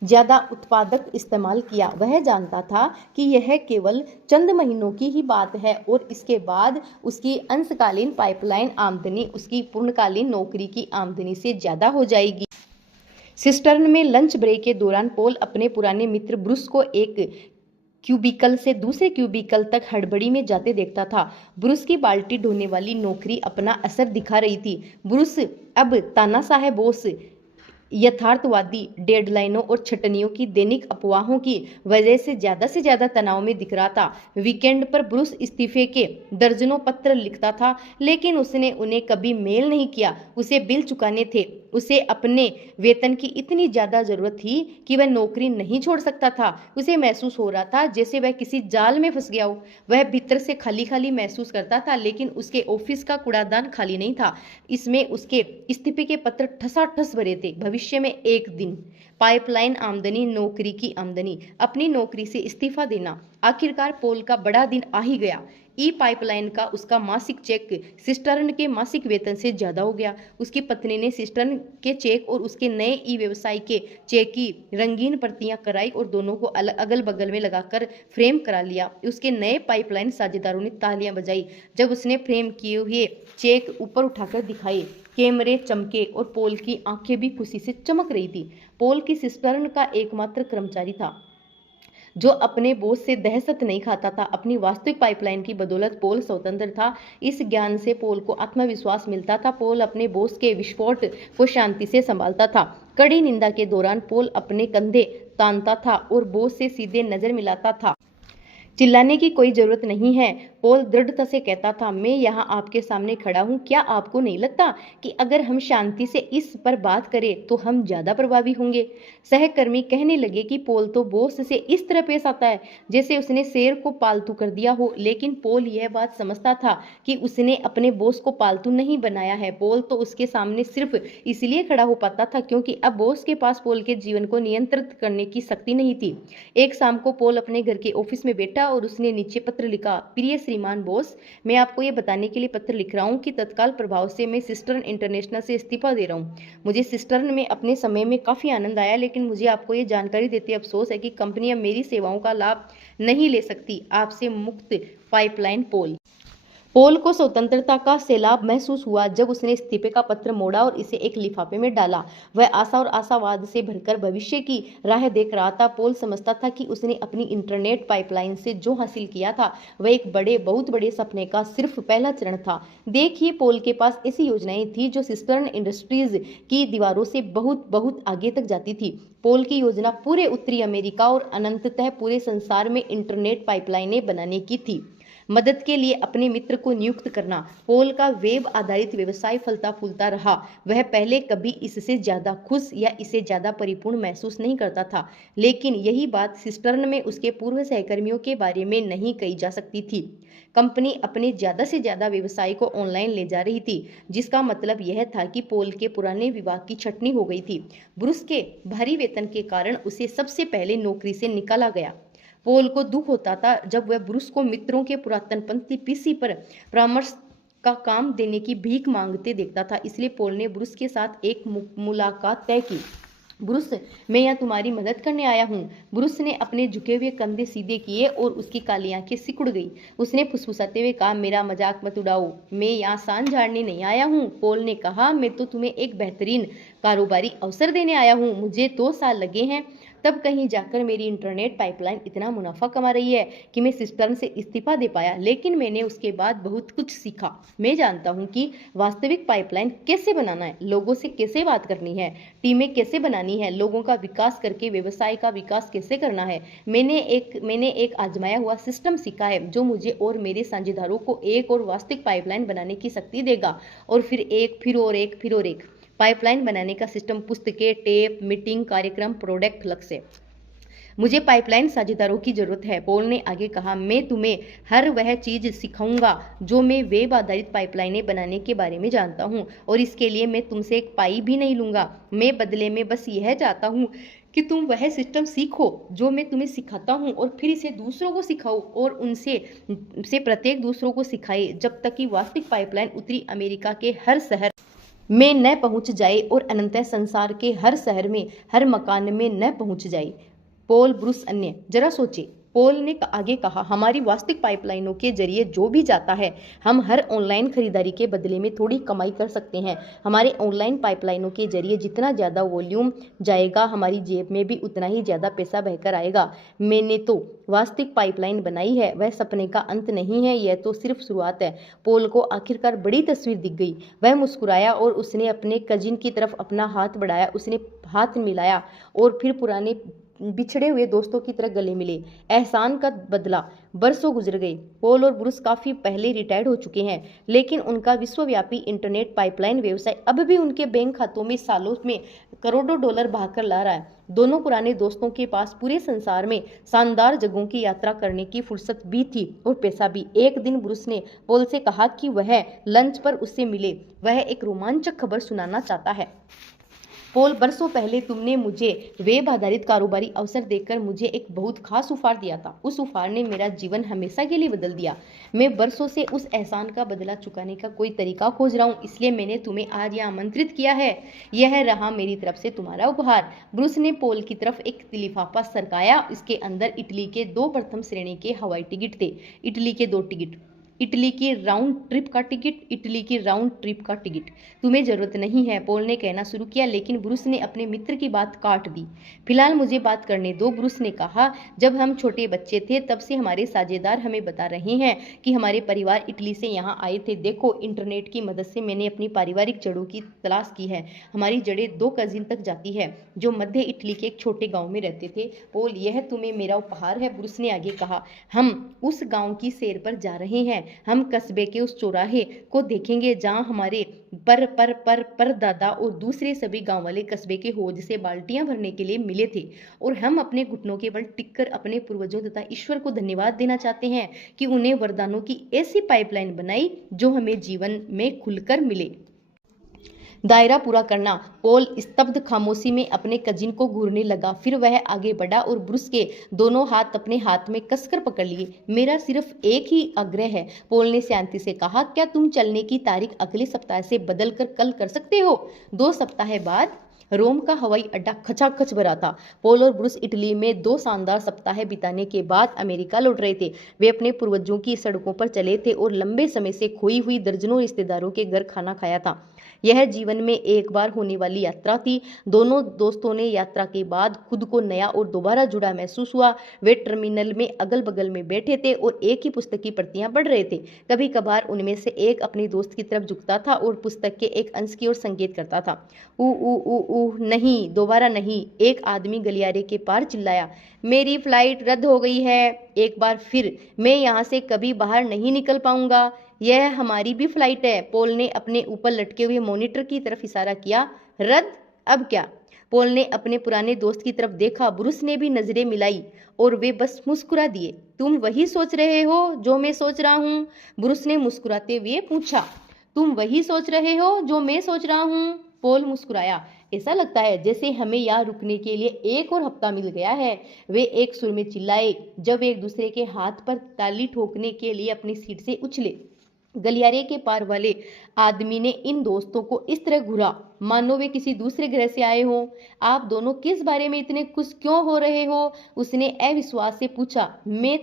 ज्यादा उत्पादक इस्तेमाल किया। वह जानता था कि यह केवल चंद महीनों की ही बात है और इसके बाद उसकी अंशकालीन पाइपलाइन आमदनी उसकी पूर्णकालीन नौकरी की आमदनी से ज्यादा हो जाएगी। सिस्टर्न में लंच ब्रेक के दौरान पॉल अपने पुराने मित्र ब्रूस को एक क्यूबिकल से दूसरे क्यूबिकल तक हड़बड़ी में जाते देखता था। ब्रूस की बाल्टी ढोने वाली नौकरी अपना असर दिखा रही थी। ब्रूस अब तानाशाह बॉस, यथार्थवादी डेडलाइनों और छटनियों की दैनिक अफवाहों की वजह से ज्यादा तनाव में दिख रहा था। वीकेंड पर ब्रूस इस्तीफे के दर्जनों पत्र लिखता था, लेकिन उसने उन्हें कभी मेल नहीं किया। उसे बिल चुकाने थे। उसे अपने वेतन की इतनी ज्यादा जरूरत थी कि वह नौकरी नहीं छोड़ सकता था। उसे महसूस हो रहा था जैसे वह किसी जाल में फंस गया हो। वह भीतर से खाली खाली महसूस करता था, लेकिन उसके ऑफिस का कूड़ादान खाली नहीं था। इसमें उसके इस्तीफे के पत्र ठसाठस भरे थे। भविष्य में एक दिन पाइपलाइन आमदनी, नौकरी की आमदनी, अपनी नौकरी से इस्तीफा देना। आखिरकार पॉल का बड़ा दिन आ ही गया। ई पाइपलाइन का उसका मासिक चेक सिस्टर्न के मासिक वेतन से ज्यादा हो गया। उसकी पत्नी ने सिस्टर्न के चेक और उसके नए ई व्यवसाय के चेक की रंगीन प्रतियां कराई और दोनों को अगल बगल में लगाकर फ्रेम करा लिया। उसके नए पाइपलाइन साझेदारों ने तालियां बजाई जब उसने फ्रेम किए हुए चेक ऊपर उठाकर दिखाए। कैमरे चमके और पॉल की आंखें भी खुशी से चमक रही थी। पॉल की सिस्टर्न का एकमात्र कर्मचारी था जो अपने बॉस से दहशत नहीं खाता था। अपनी वास्तविक पाइपलाइन की बदौलत पॉल स्वतंत्र था। इस ज्ञान से पॉल को आत्मविश्वास मिलता था। पॉल अपने बॉस के विस्फोट को शांति से संभालता था। कड़ी निंदा के दौरान पॉल अपने कंधे तानता था और बॉस से सीधे नजर मिलाता था। चिल्लाने की कोई जरूरत नहीं है, पॉल दृढ़ता से कहता था। मैं यहाँ आपके सामने खड़ा हूँ। क्या आपको नहीं लगता कि अगर हम शांति से इस पर बात करें तो हम ज्यादा प्रभावी होंगे? सहकर्मी कहने लगे कि पॉल तो बॉस से इस तरह पेश आता है जैसे उसने शेर को पालतू कर दिया हो, लेकिन पॉल यह बात समझता था कि उसने अपने बॉस को पालतू नहीं बनाया है। पॉल तो उसके सामने सिर्फ इसलिए खड़ा हो पाता था क्योंकि अब बॉस के पास पॉल के जीवन को नियंत्रित करने की शक्ति नहीं थी। एक शाम को पॉल अपने घर के ऑफिस में बैठा और उसने नीचे पत्र लिखा। प्रिय श्रीमान बॉस, मैं आपको ये बताने के लिए पत्र लिख रहा हूँ कि तत्काल प्रभाव से मैं सिस्टर्न इंटरनेशनल से इस्तीफा दे रहा हूँ। मुझे सिस्टर्न में अपने समय में काफी आनंद आया, लेकिन मुझे आपको ये जानकारी देते अफसोस है कि कंपनी अब मेरी सेवाओं का लाभ नहीं ले सकती। आपसे मुक्त पाइपलाइन पॉल को स्वतंत्रता का सैलाब महसूस हुआ जब उसने इस्तीफे का पत्र मोड़ा और इसे एक लिफाफे में डाला। वह आशा और आशावाद से भरकर भविष्य की राह देख रहा था। पॉल समझता था कि उसने अपनी इंटरनेट पाइपलाइन से जो हासिल किया था वह एक बहुत बड़े सपने का सिर्फ पहला चरण था। देखिए, पॉल के पास ऐसी योजनाएं थी जो सिस्टर्न इंडस्ट्रीज की दीवारों से बहुत आगे तक जाती थी। पॉल की योजना पूरे उत्तरी अमेरिका और अनंततः पूरे संसार में इंटरनेट पाइपलाइनें बनाने की थी। मदद के लिए अपने मित्र को नियुक्त करना। पॉल का वेब आधारित व्यवसाय फलता फूलता रहा। वह पहले कभी इससे ज्यादा खुश या इसे ज्यादा परिपूर्ण महसूस नहीं करता था, लेकिन यही बात सिस्टर्न में उसके पूर्व सहकर्मियों के बारे में नहीं कही जा सकती थी। कंपनी अपने ज्यादा से ज्यादा व्यवसाय को ऑनलाइन ले जा रही थी, जिसका मतलब यह था कि पॉल के पुराने विभाग की छटनी हो गई थी। ब्रूस के भारी वेतन के कारण उसे सबसे पहले नौकरी से निकाला गया। पॉल को दुख होता था जब वह ब्रूस को मित्रों के पुरातनपंथी पीसी पर परामर्श का काम देने की भीख मांगते देखता था। इसलिए पॉल ने ब्रूस के साथ एक मुलाकात तय की। ब्रूस, मैं यहाँ तुम्हारी मदद करने आया हूँ। ब्रूस ने अपने झुके हुए कंधे सीधे किए और उसकी काली आंखें सिकुड़ गई। उसने फुसफुसाते हुए कहा, मेरा मजाक मत उड़ाओ, मैं यहाँ सान झाड़ने नहीं आया हूँ। पॉल ने कहा, मैं तो तुम्हें एक बेहतरीन कारोबारी अवसर देने आया हूँ। मुझे 2 साल लगे हैं तब कहीं जाकर मेरी इंटरनेट पाइपलाइन इतना मुनाफा कमा रही है कि मैं सिस्टम से इस्तीफा दे पाया। लेकिन मैंने उसके बाद बहुत कुछ सीखा। मैं जानता हूँ कि वास्तविक पाइपलाइन कैसे बनाना है, लोगों से कैसे बात करनी है, टीमें कैसे बनानी है, लोगों का विकास करके व्यवसाय का विकास कैसे करना है। मैंने एक आजमाया हुआ सिस्टम सीखा है जो मुझे और मेरे साझेदारों को एक और वास्तविक पाइपलाइन बनाने की शक्ति देगा। और फिर एक, फिर और एक, फिर और एक। पाइपलाइन बनाने का सिस्टम पुस्तकें, टेप, मीटिंग, कार्यक्रम, प्रोडक्ट, लक्ष्य। मुझे पाइपलाइन साझेदारों की जरूरत है, पॉल ने आगे कहा। मैं तुम्हें हर वह चीज सिखाऊंगा जो मैं वेब आधारित पाइपलाइनें बनाने के बारे में जानता हूं, और इसके लिए मैं तुमसे एक पाई भी नहीं लूंगा। मैं बदले में बस यह चाहता हूं कि तुम वह सिस्टम सीखो जो मैं तुम्हें सिखाता हूं, और फिर इसे दूसरों को सिखाओ, और उनसे प्रत्येक दूसरों को सिखाए, जब तक कि वास्तविक पाइपलाइन उत्तरी अमेरिका के हर शहर में न पहुंच जाए और अनंतः संसार के हर शहर में, हर मकान में न पहुंच जाए। पॉल ब्रूस अन्य, जरा सोचे, पॉल ने आगे कहा, हमारी वास्तविक पाइपलाइनों के जरिए जो भी जाता है, हम हर ऑनलाइन खरीदारी के बदले में थोड़ी कमाई कर सकते हैं। हमारे ऑनलाइन पाइपलाइनों के जरिए जितना ज़्यादा वॉल्यूम जाएगा, हमारी जेब में भी उतना ही ज़्यादा पैसा बहकर आएगा। मैंने तो वास्तविक पाइपलाइन बनाई है, वह सपने का अंत नहीं है, यह तो सिर्फ शुरुआत है। पॉल को आखिरकार बड़ी तस्वीर दिख गई। वह मुस्कुराया और उसने अपने कजिन की तरफ अपना हाथ बढ़ाया। उसने हाथ मिलाया और फिर पुराने बिछड़े हुए दोस्तों की तरह गले मिले। एहसान का बदला। बरसों गुजर गए। पॉल और ब्रूस काफी पहले रिटायर्ड हो चुके हैं, लेकिन उनका विश्वव्यापी इंटरनेट पाइपलाइन व्यवसाय अब भी उनके बैंक खातों में सालों में करोड़ों डॉलर बहाकर ला रहा है। दोनों पुराने दोस्तों के पास पूरे संसार में शानदार जगहों की यात्रा करने की फुर्सत भी थी और पैसा भी। एक दिन ब्रूस ने पॉल से कहा कि वह लंच पर उससे मिले। वह एक रोमांचक खबर सुनाना चाहता है। पॉल, बरसों पहले तुमने मुझे वेब आधारित कारोबारी अवसर देकर मुझे एक बहुत खास उपहार दिया था। उस उपहार ने मेरा जीवन हमेशा के लिए बदल दिया। मैं बरसों से उस एहसान का बदला चुकाने का कोई तरीका खोज रहा हूँ, इसलिए मैंने तुम्हें आज यहाँ आमंत्रित किया है। यह रहा मेरी तरफ से तुम्हारा उपहार। ब्रूस ने पॉल की तरफ एक लिफाफा सरकाया। इसके अंदर इटली के 2 प्रथम श्रेणी के हवाई टिकट थे। इटली के 2 टिकट, इटली की राउंड ट्रिप का टिकट, इटली की राउंड ट्रिप का टिकट। तुम्हें जरूरत नहीं है, पॉल ने कहना शुरू किया, लेकिन ब्रूस ने अपने मित्र की बात काट दी। फिलहाल मुझे बात करने दो, ब्रूस ने कहा। जब हम छोटे बच्चे थे तब से हमारे साझेदार हमें बता रहे हैं कि हमारे परिवार इटली से यहाँ आए थे। देखो, इंटरनेट की मदद से मैंने अपनी पारिवारिक जड़ों की तलाश की है। हमारी जड़ें 2 कजिन तक जाती है जो मध्य इटली के एक छोटे गाँव में रहते थे। पॉल, यह तुम्हें मेरा उपहार है, ब्रूस ने आगे कहा। हम उस गाँव की सैर पर जा रहे हैं। हम कस्बे के उस चौराहे को देखेंगे जहां हमारे पर दादा और दूसरे सभी गांव वाले कस्बे के हौज से बाल्टियां भरने के लिए मिले थे, और हम अपने घुटनों के बल टिककर अपने पूर्वजों तथा ईश्वर को धन्यवाद देना चाहते हैं कि उन्हें वरदानों की ऐसी पाइपलाइन बनाई जो हमें जीवन में खुलकर मिले। दायरा पूरा करना। पॉल स्तब्ध खामोशी में अपने कजिन को घूरने लगा। फिर वह आगे बढ़ा और ब्रूस के दोनों हाथ अपने हाथ में कसकर पकड़ लिए। मेरा सिर्फ एक ही आग्रह है, पॉल ने शांति से कहा। क्या तुम चलने की तारीख अगले सप्ताह से बदल कर कल कर सकते हो? 2 सप्ताह बाद? रोम का हवाई अड्डा खचाखच भरा था। पॉल और ब्रूस इटली में 2 शानदार सप्ताह बिताने के बाद अमेरिका लौट रहे थे। वे अपने पूर्वजों की सड़कों पर चले थे और लंबे समय से खोई हुई दर्जनों रिश्तेदारों के घर खाना खाया था। यह जीवन में एक बार होने वाली यात्रा थी। दोनों दोस्तों ने यात्रा के बाद खुद को नया और दोबारा जुड़ा महसूस हुआ। वे टर्मिनल में अगल बगल में बैठे थे और एक ही पुस्तक की प्रतियां पढ़ रहे थे। कभी कभार उनमें से एक अपने दोस्त की तरफ झुकता था और पुस्तक के एक अंश की ओर संकेत करता था। नहीं, दोबारा नहीं, एक आदमी गलियारे के पार चिल्लाया। मेरी फ्लाइट रद्द हो गई है। एक बार फिर, मैं यहाँ से कभी बाहर नहीं निकल पाऊंगा। यह हमारी भी फ्लाइट है। पॉल ने अपने ऊपर लटके हुए मॉनिटर की तरफ इशारा किया। रद्द? अब क्या? पॉल ने अपने पुराने दोस्त की तरफ देखा। ब्रूस ने भी नजरें मिलाई और वे बस मुस्कुरा दिए। तुम वही सोच रहे हो जो मैं सोच रहा हूँ? ब्रूस ने मुस्कुराते हुए पूछा। तुम वही सोच रहे हो जो मैं सोच रहा हूँ? पॉल मुस्कुराया। ऐसा लगता है जैसे हमें यहाँ रुकने के लिए एक और हफ्ता मिल गया है, वे एक सुर में चिल्लाए जब एक दूसरे के हाथ पर ताली ठोकने के लिए अपनी सीट से उछले। गलियारे के पार वाले आदमी ने इन दोस्तों को इस तरह घूरा मानो वे किसी दूसरे ग्रह से आए हो। आप दोनों किस बारे में इतने खुश क्यों हो रहे हो? उसने अविश्वास से पूछा। मैं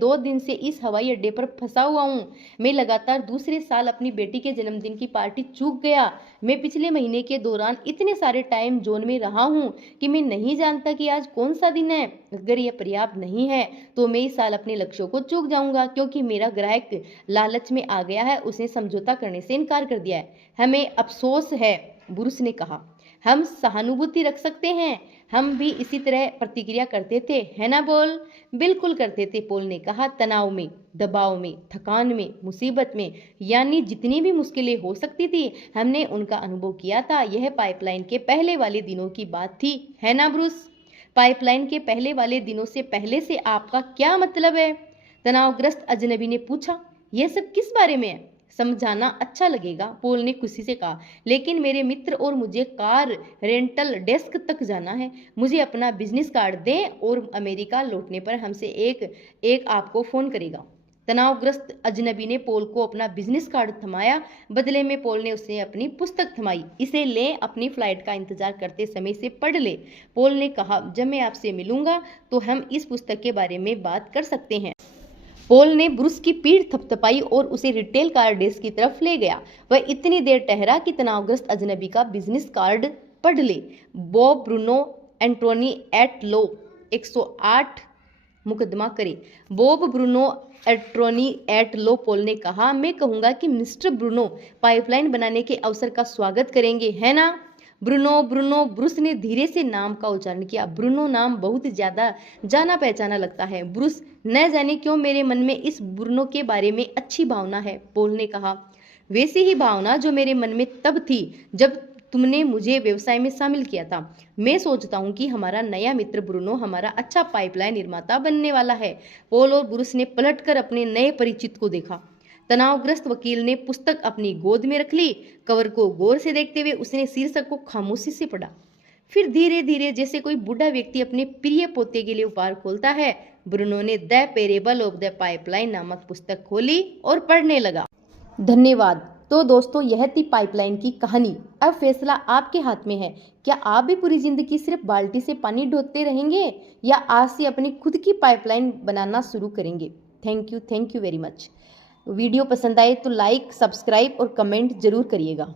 2 दिन से इस हवाई अड्डे पर फंसा हुआ हूँ। मैं लगातार दूसरे साल अपनी बेटी के जन्मदिन की पार्टी चूक गया। मैं पिछले महीने के दौरान इतने सारे टाइम जोन में रहा हूँ कि मैं नहीं जानता कि आज कौन सा दिन है। अगर यह पर्याप्त नहीं है तो मैं इस साल अपने लक्ष्यों को चूक जाऊंगा, क्योंकि मेरा ग्राहक लालच में आ गया है। उसने समझौता करने से इनकार कर दिया है। हमें अफसोस है, बुरुस ने कहा। हम सहानुभूति रख सकते हैं। हम भी इसी तरह प्रतिक्रिया करते थे, है ना पॉल? बिल्कुल करते थे, पॉल ने कहा। तनाव में, दबाव में, थकान में, मुसीबत में, यानी जितनी भी मुश्किलें हो सकती थी हमने उनका अनुभव किया था। यह पाइपलाइन के पहले वाले दिनों की बात थी, है ना ब्रूस? पाइपलाइन के पहले वाले दिनों से पहले से आपका क्या मतलब है? तनावग्रस्त अजनबी ने पूछा। यह सब किस बारे में है? समझाना अच्छा लगेगा, पॉल ने खुशी से कहा। लेकिन मेरे मित्र और मुझे कार रेंटल डेस्क तक जाना है। मुझे अपना बिजनेस कार्ड दें और अमेरिका लौटने पर हमसे एक आपको फोन करेगा। तनावग्रस्त अजनबी ने पॉल को अपना बिजनेस कार्ड थमाया। बदले में पॉल ने उसे अपनी पुस्तक थमाई। इसे ले, अपनी फ्लाइट का इंतजार करते समय से पढ़ ले, पॉल ने कहा। जब मैं आपसे मिलूंगा तो हम इस पुस्तक के बारे में बात कर सकते हैं। पॉल ने ब्रूस की पीठ थपथपाई और उसे रिटेल कार्ड डेस्क की तरफ ले गया। वह इतनी देर ठहरा कि तनावग्रस्त अजनबी का बिजनेस कार्ड पढ़ ले। Bob Bruno Antony at law 108 मुकदमा करे। Bob Bruno Antony at law, Paul ने कहा। मैं कहूंगा कि मिस्टर ब्रूनो पाइपलाइन बनाने के अवसर का स्वागत करेंगे, है ना? ब्रूनो ब्रूनो, ब्रूस ने धीरे से नाम का उच्चारण किया। ब्रूनो नाम बहुत ज्यादा जाना पहचाना लगता है, ब्रूस। न जाने क्यों मेरे मन में इस ब्रूनो के बारे में अच्छी भावना है, पॉल ने कहा। वैसी ही भावना जो मेरे मन में तब थी जब तुमने मुझे व्यवसाय में शामिल किया था। मैं सोचता हूँ कि हमारा नया मित्र ब्रूनो हमारा अच्छा पाइपलाइन निर्माता बनने वाला है। पॉल और ब्रूस ने पलटकर अपने नए परिचित को देखा। तनावग्रस्त वकील ने पुस्तक अपनी गोद में रख ली। कवर को गौर से देखते हुए उसने शीर्षक को खामोशी से पढ़ा। फिर धीरे धीरे, जैसे कोई बूढ़ा व्यक्ति अपने प्रिय पोते के लिए उपहार खोलता है, ब्रूनो ने the parable of the pipeline नामक पुस्तक खोली और पढ़ने लगा। धन्यवाद। तो दोस्तों, यह थी पाइपलाइन की कहानी। अब फैसला आपके हाथ में है। क्या आप भी पूरी जिंदगी सिर्फ बाल्टी से पानी ढोते रहेंगे या आज से अपनी खुद की पाइपलाइन बनाना शुरू करेंगे? Thank you very much. Video पसंद आए तो लाइक, सब्सक्राइब और कमेंट जरूर करिएगा।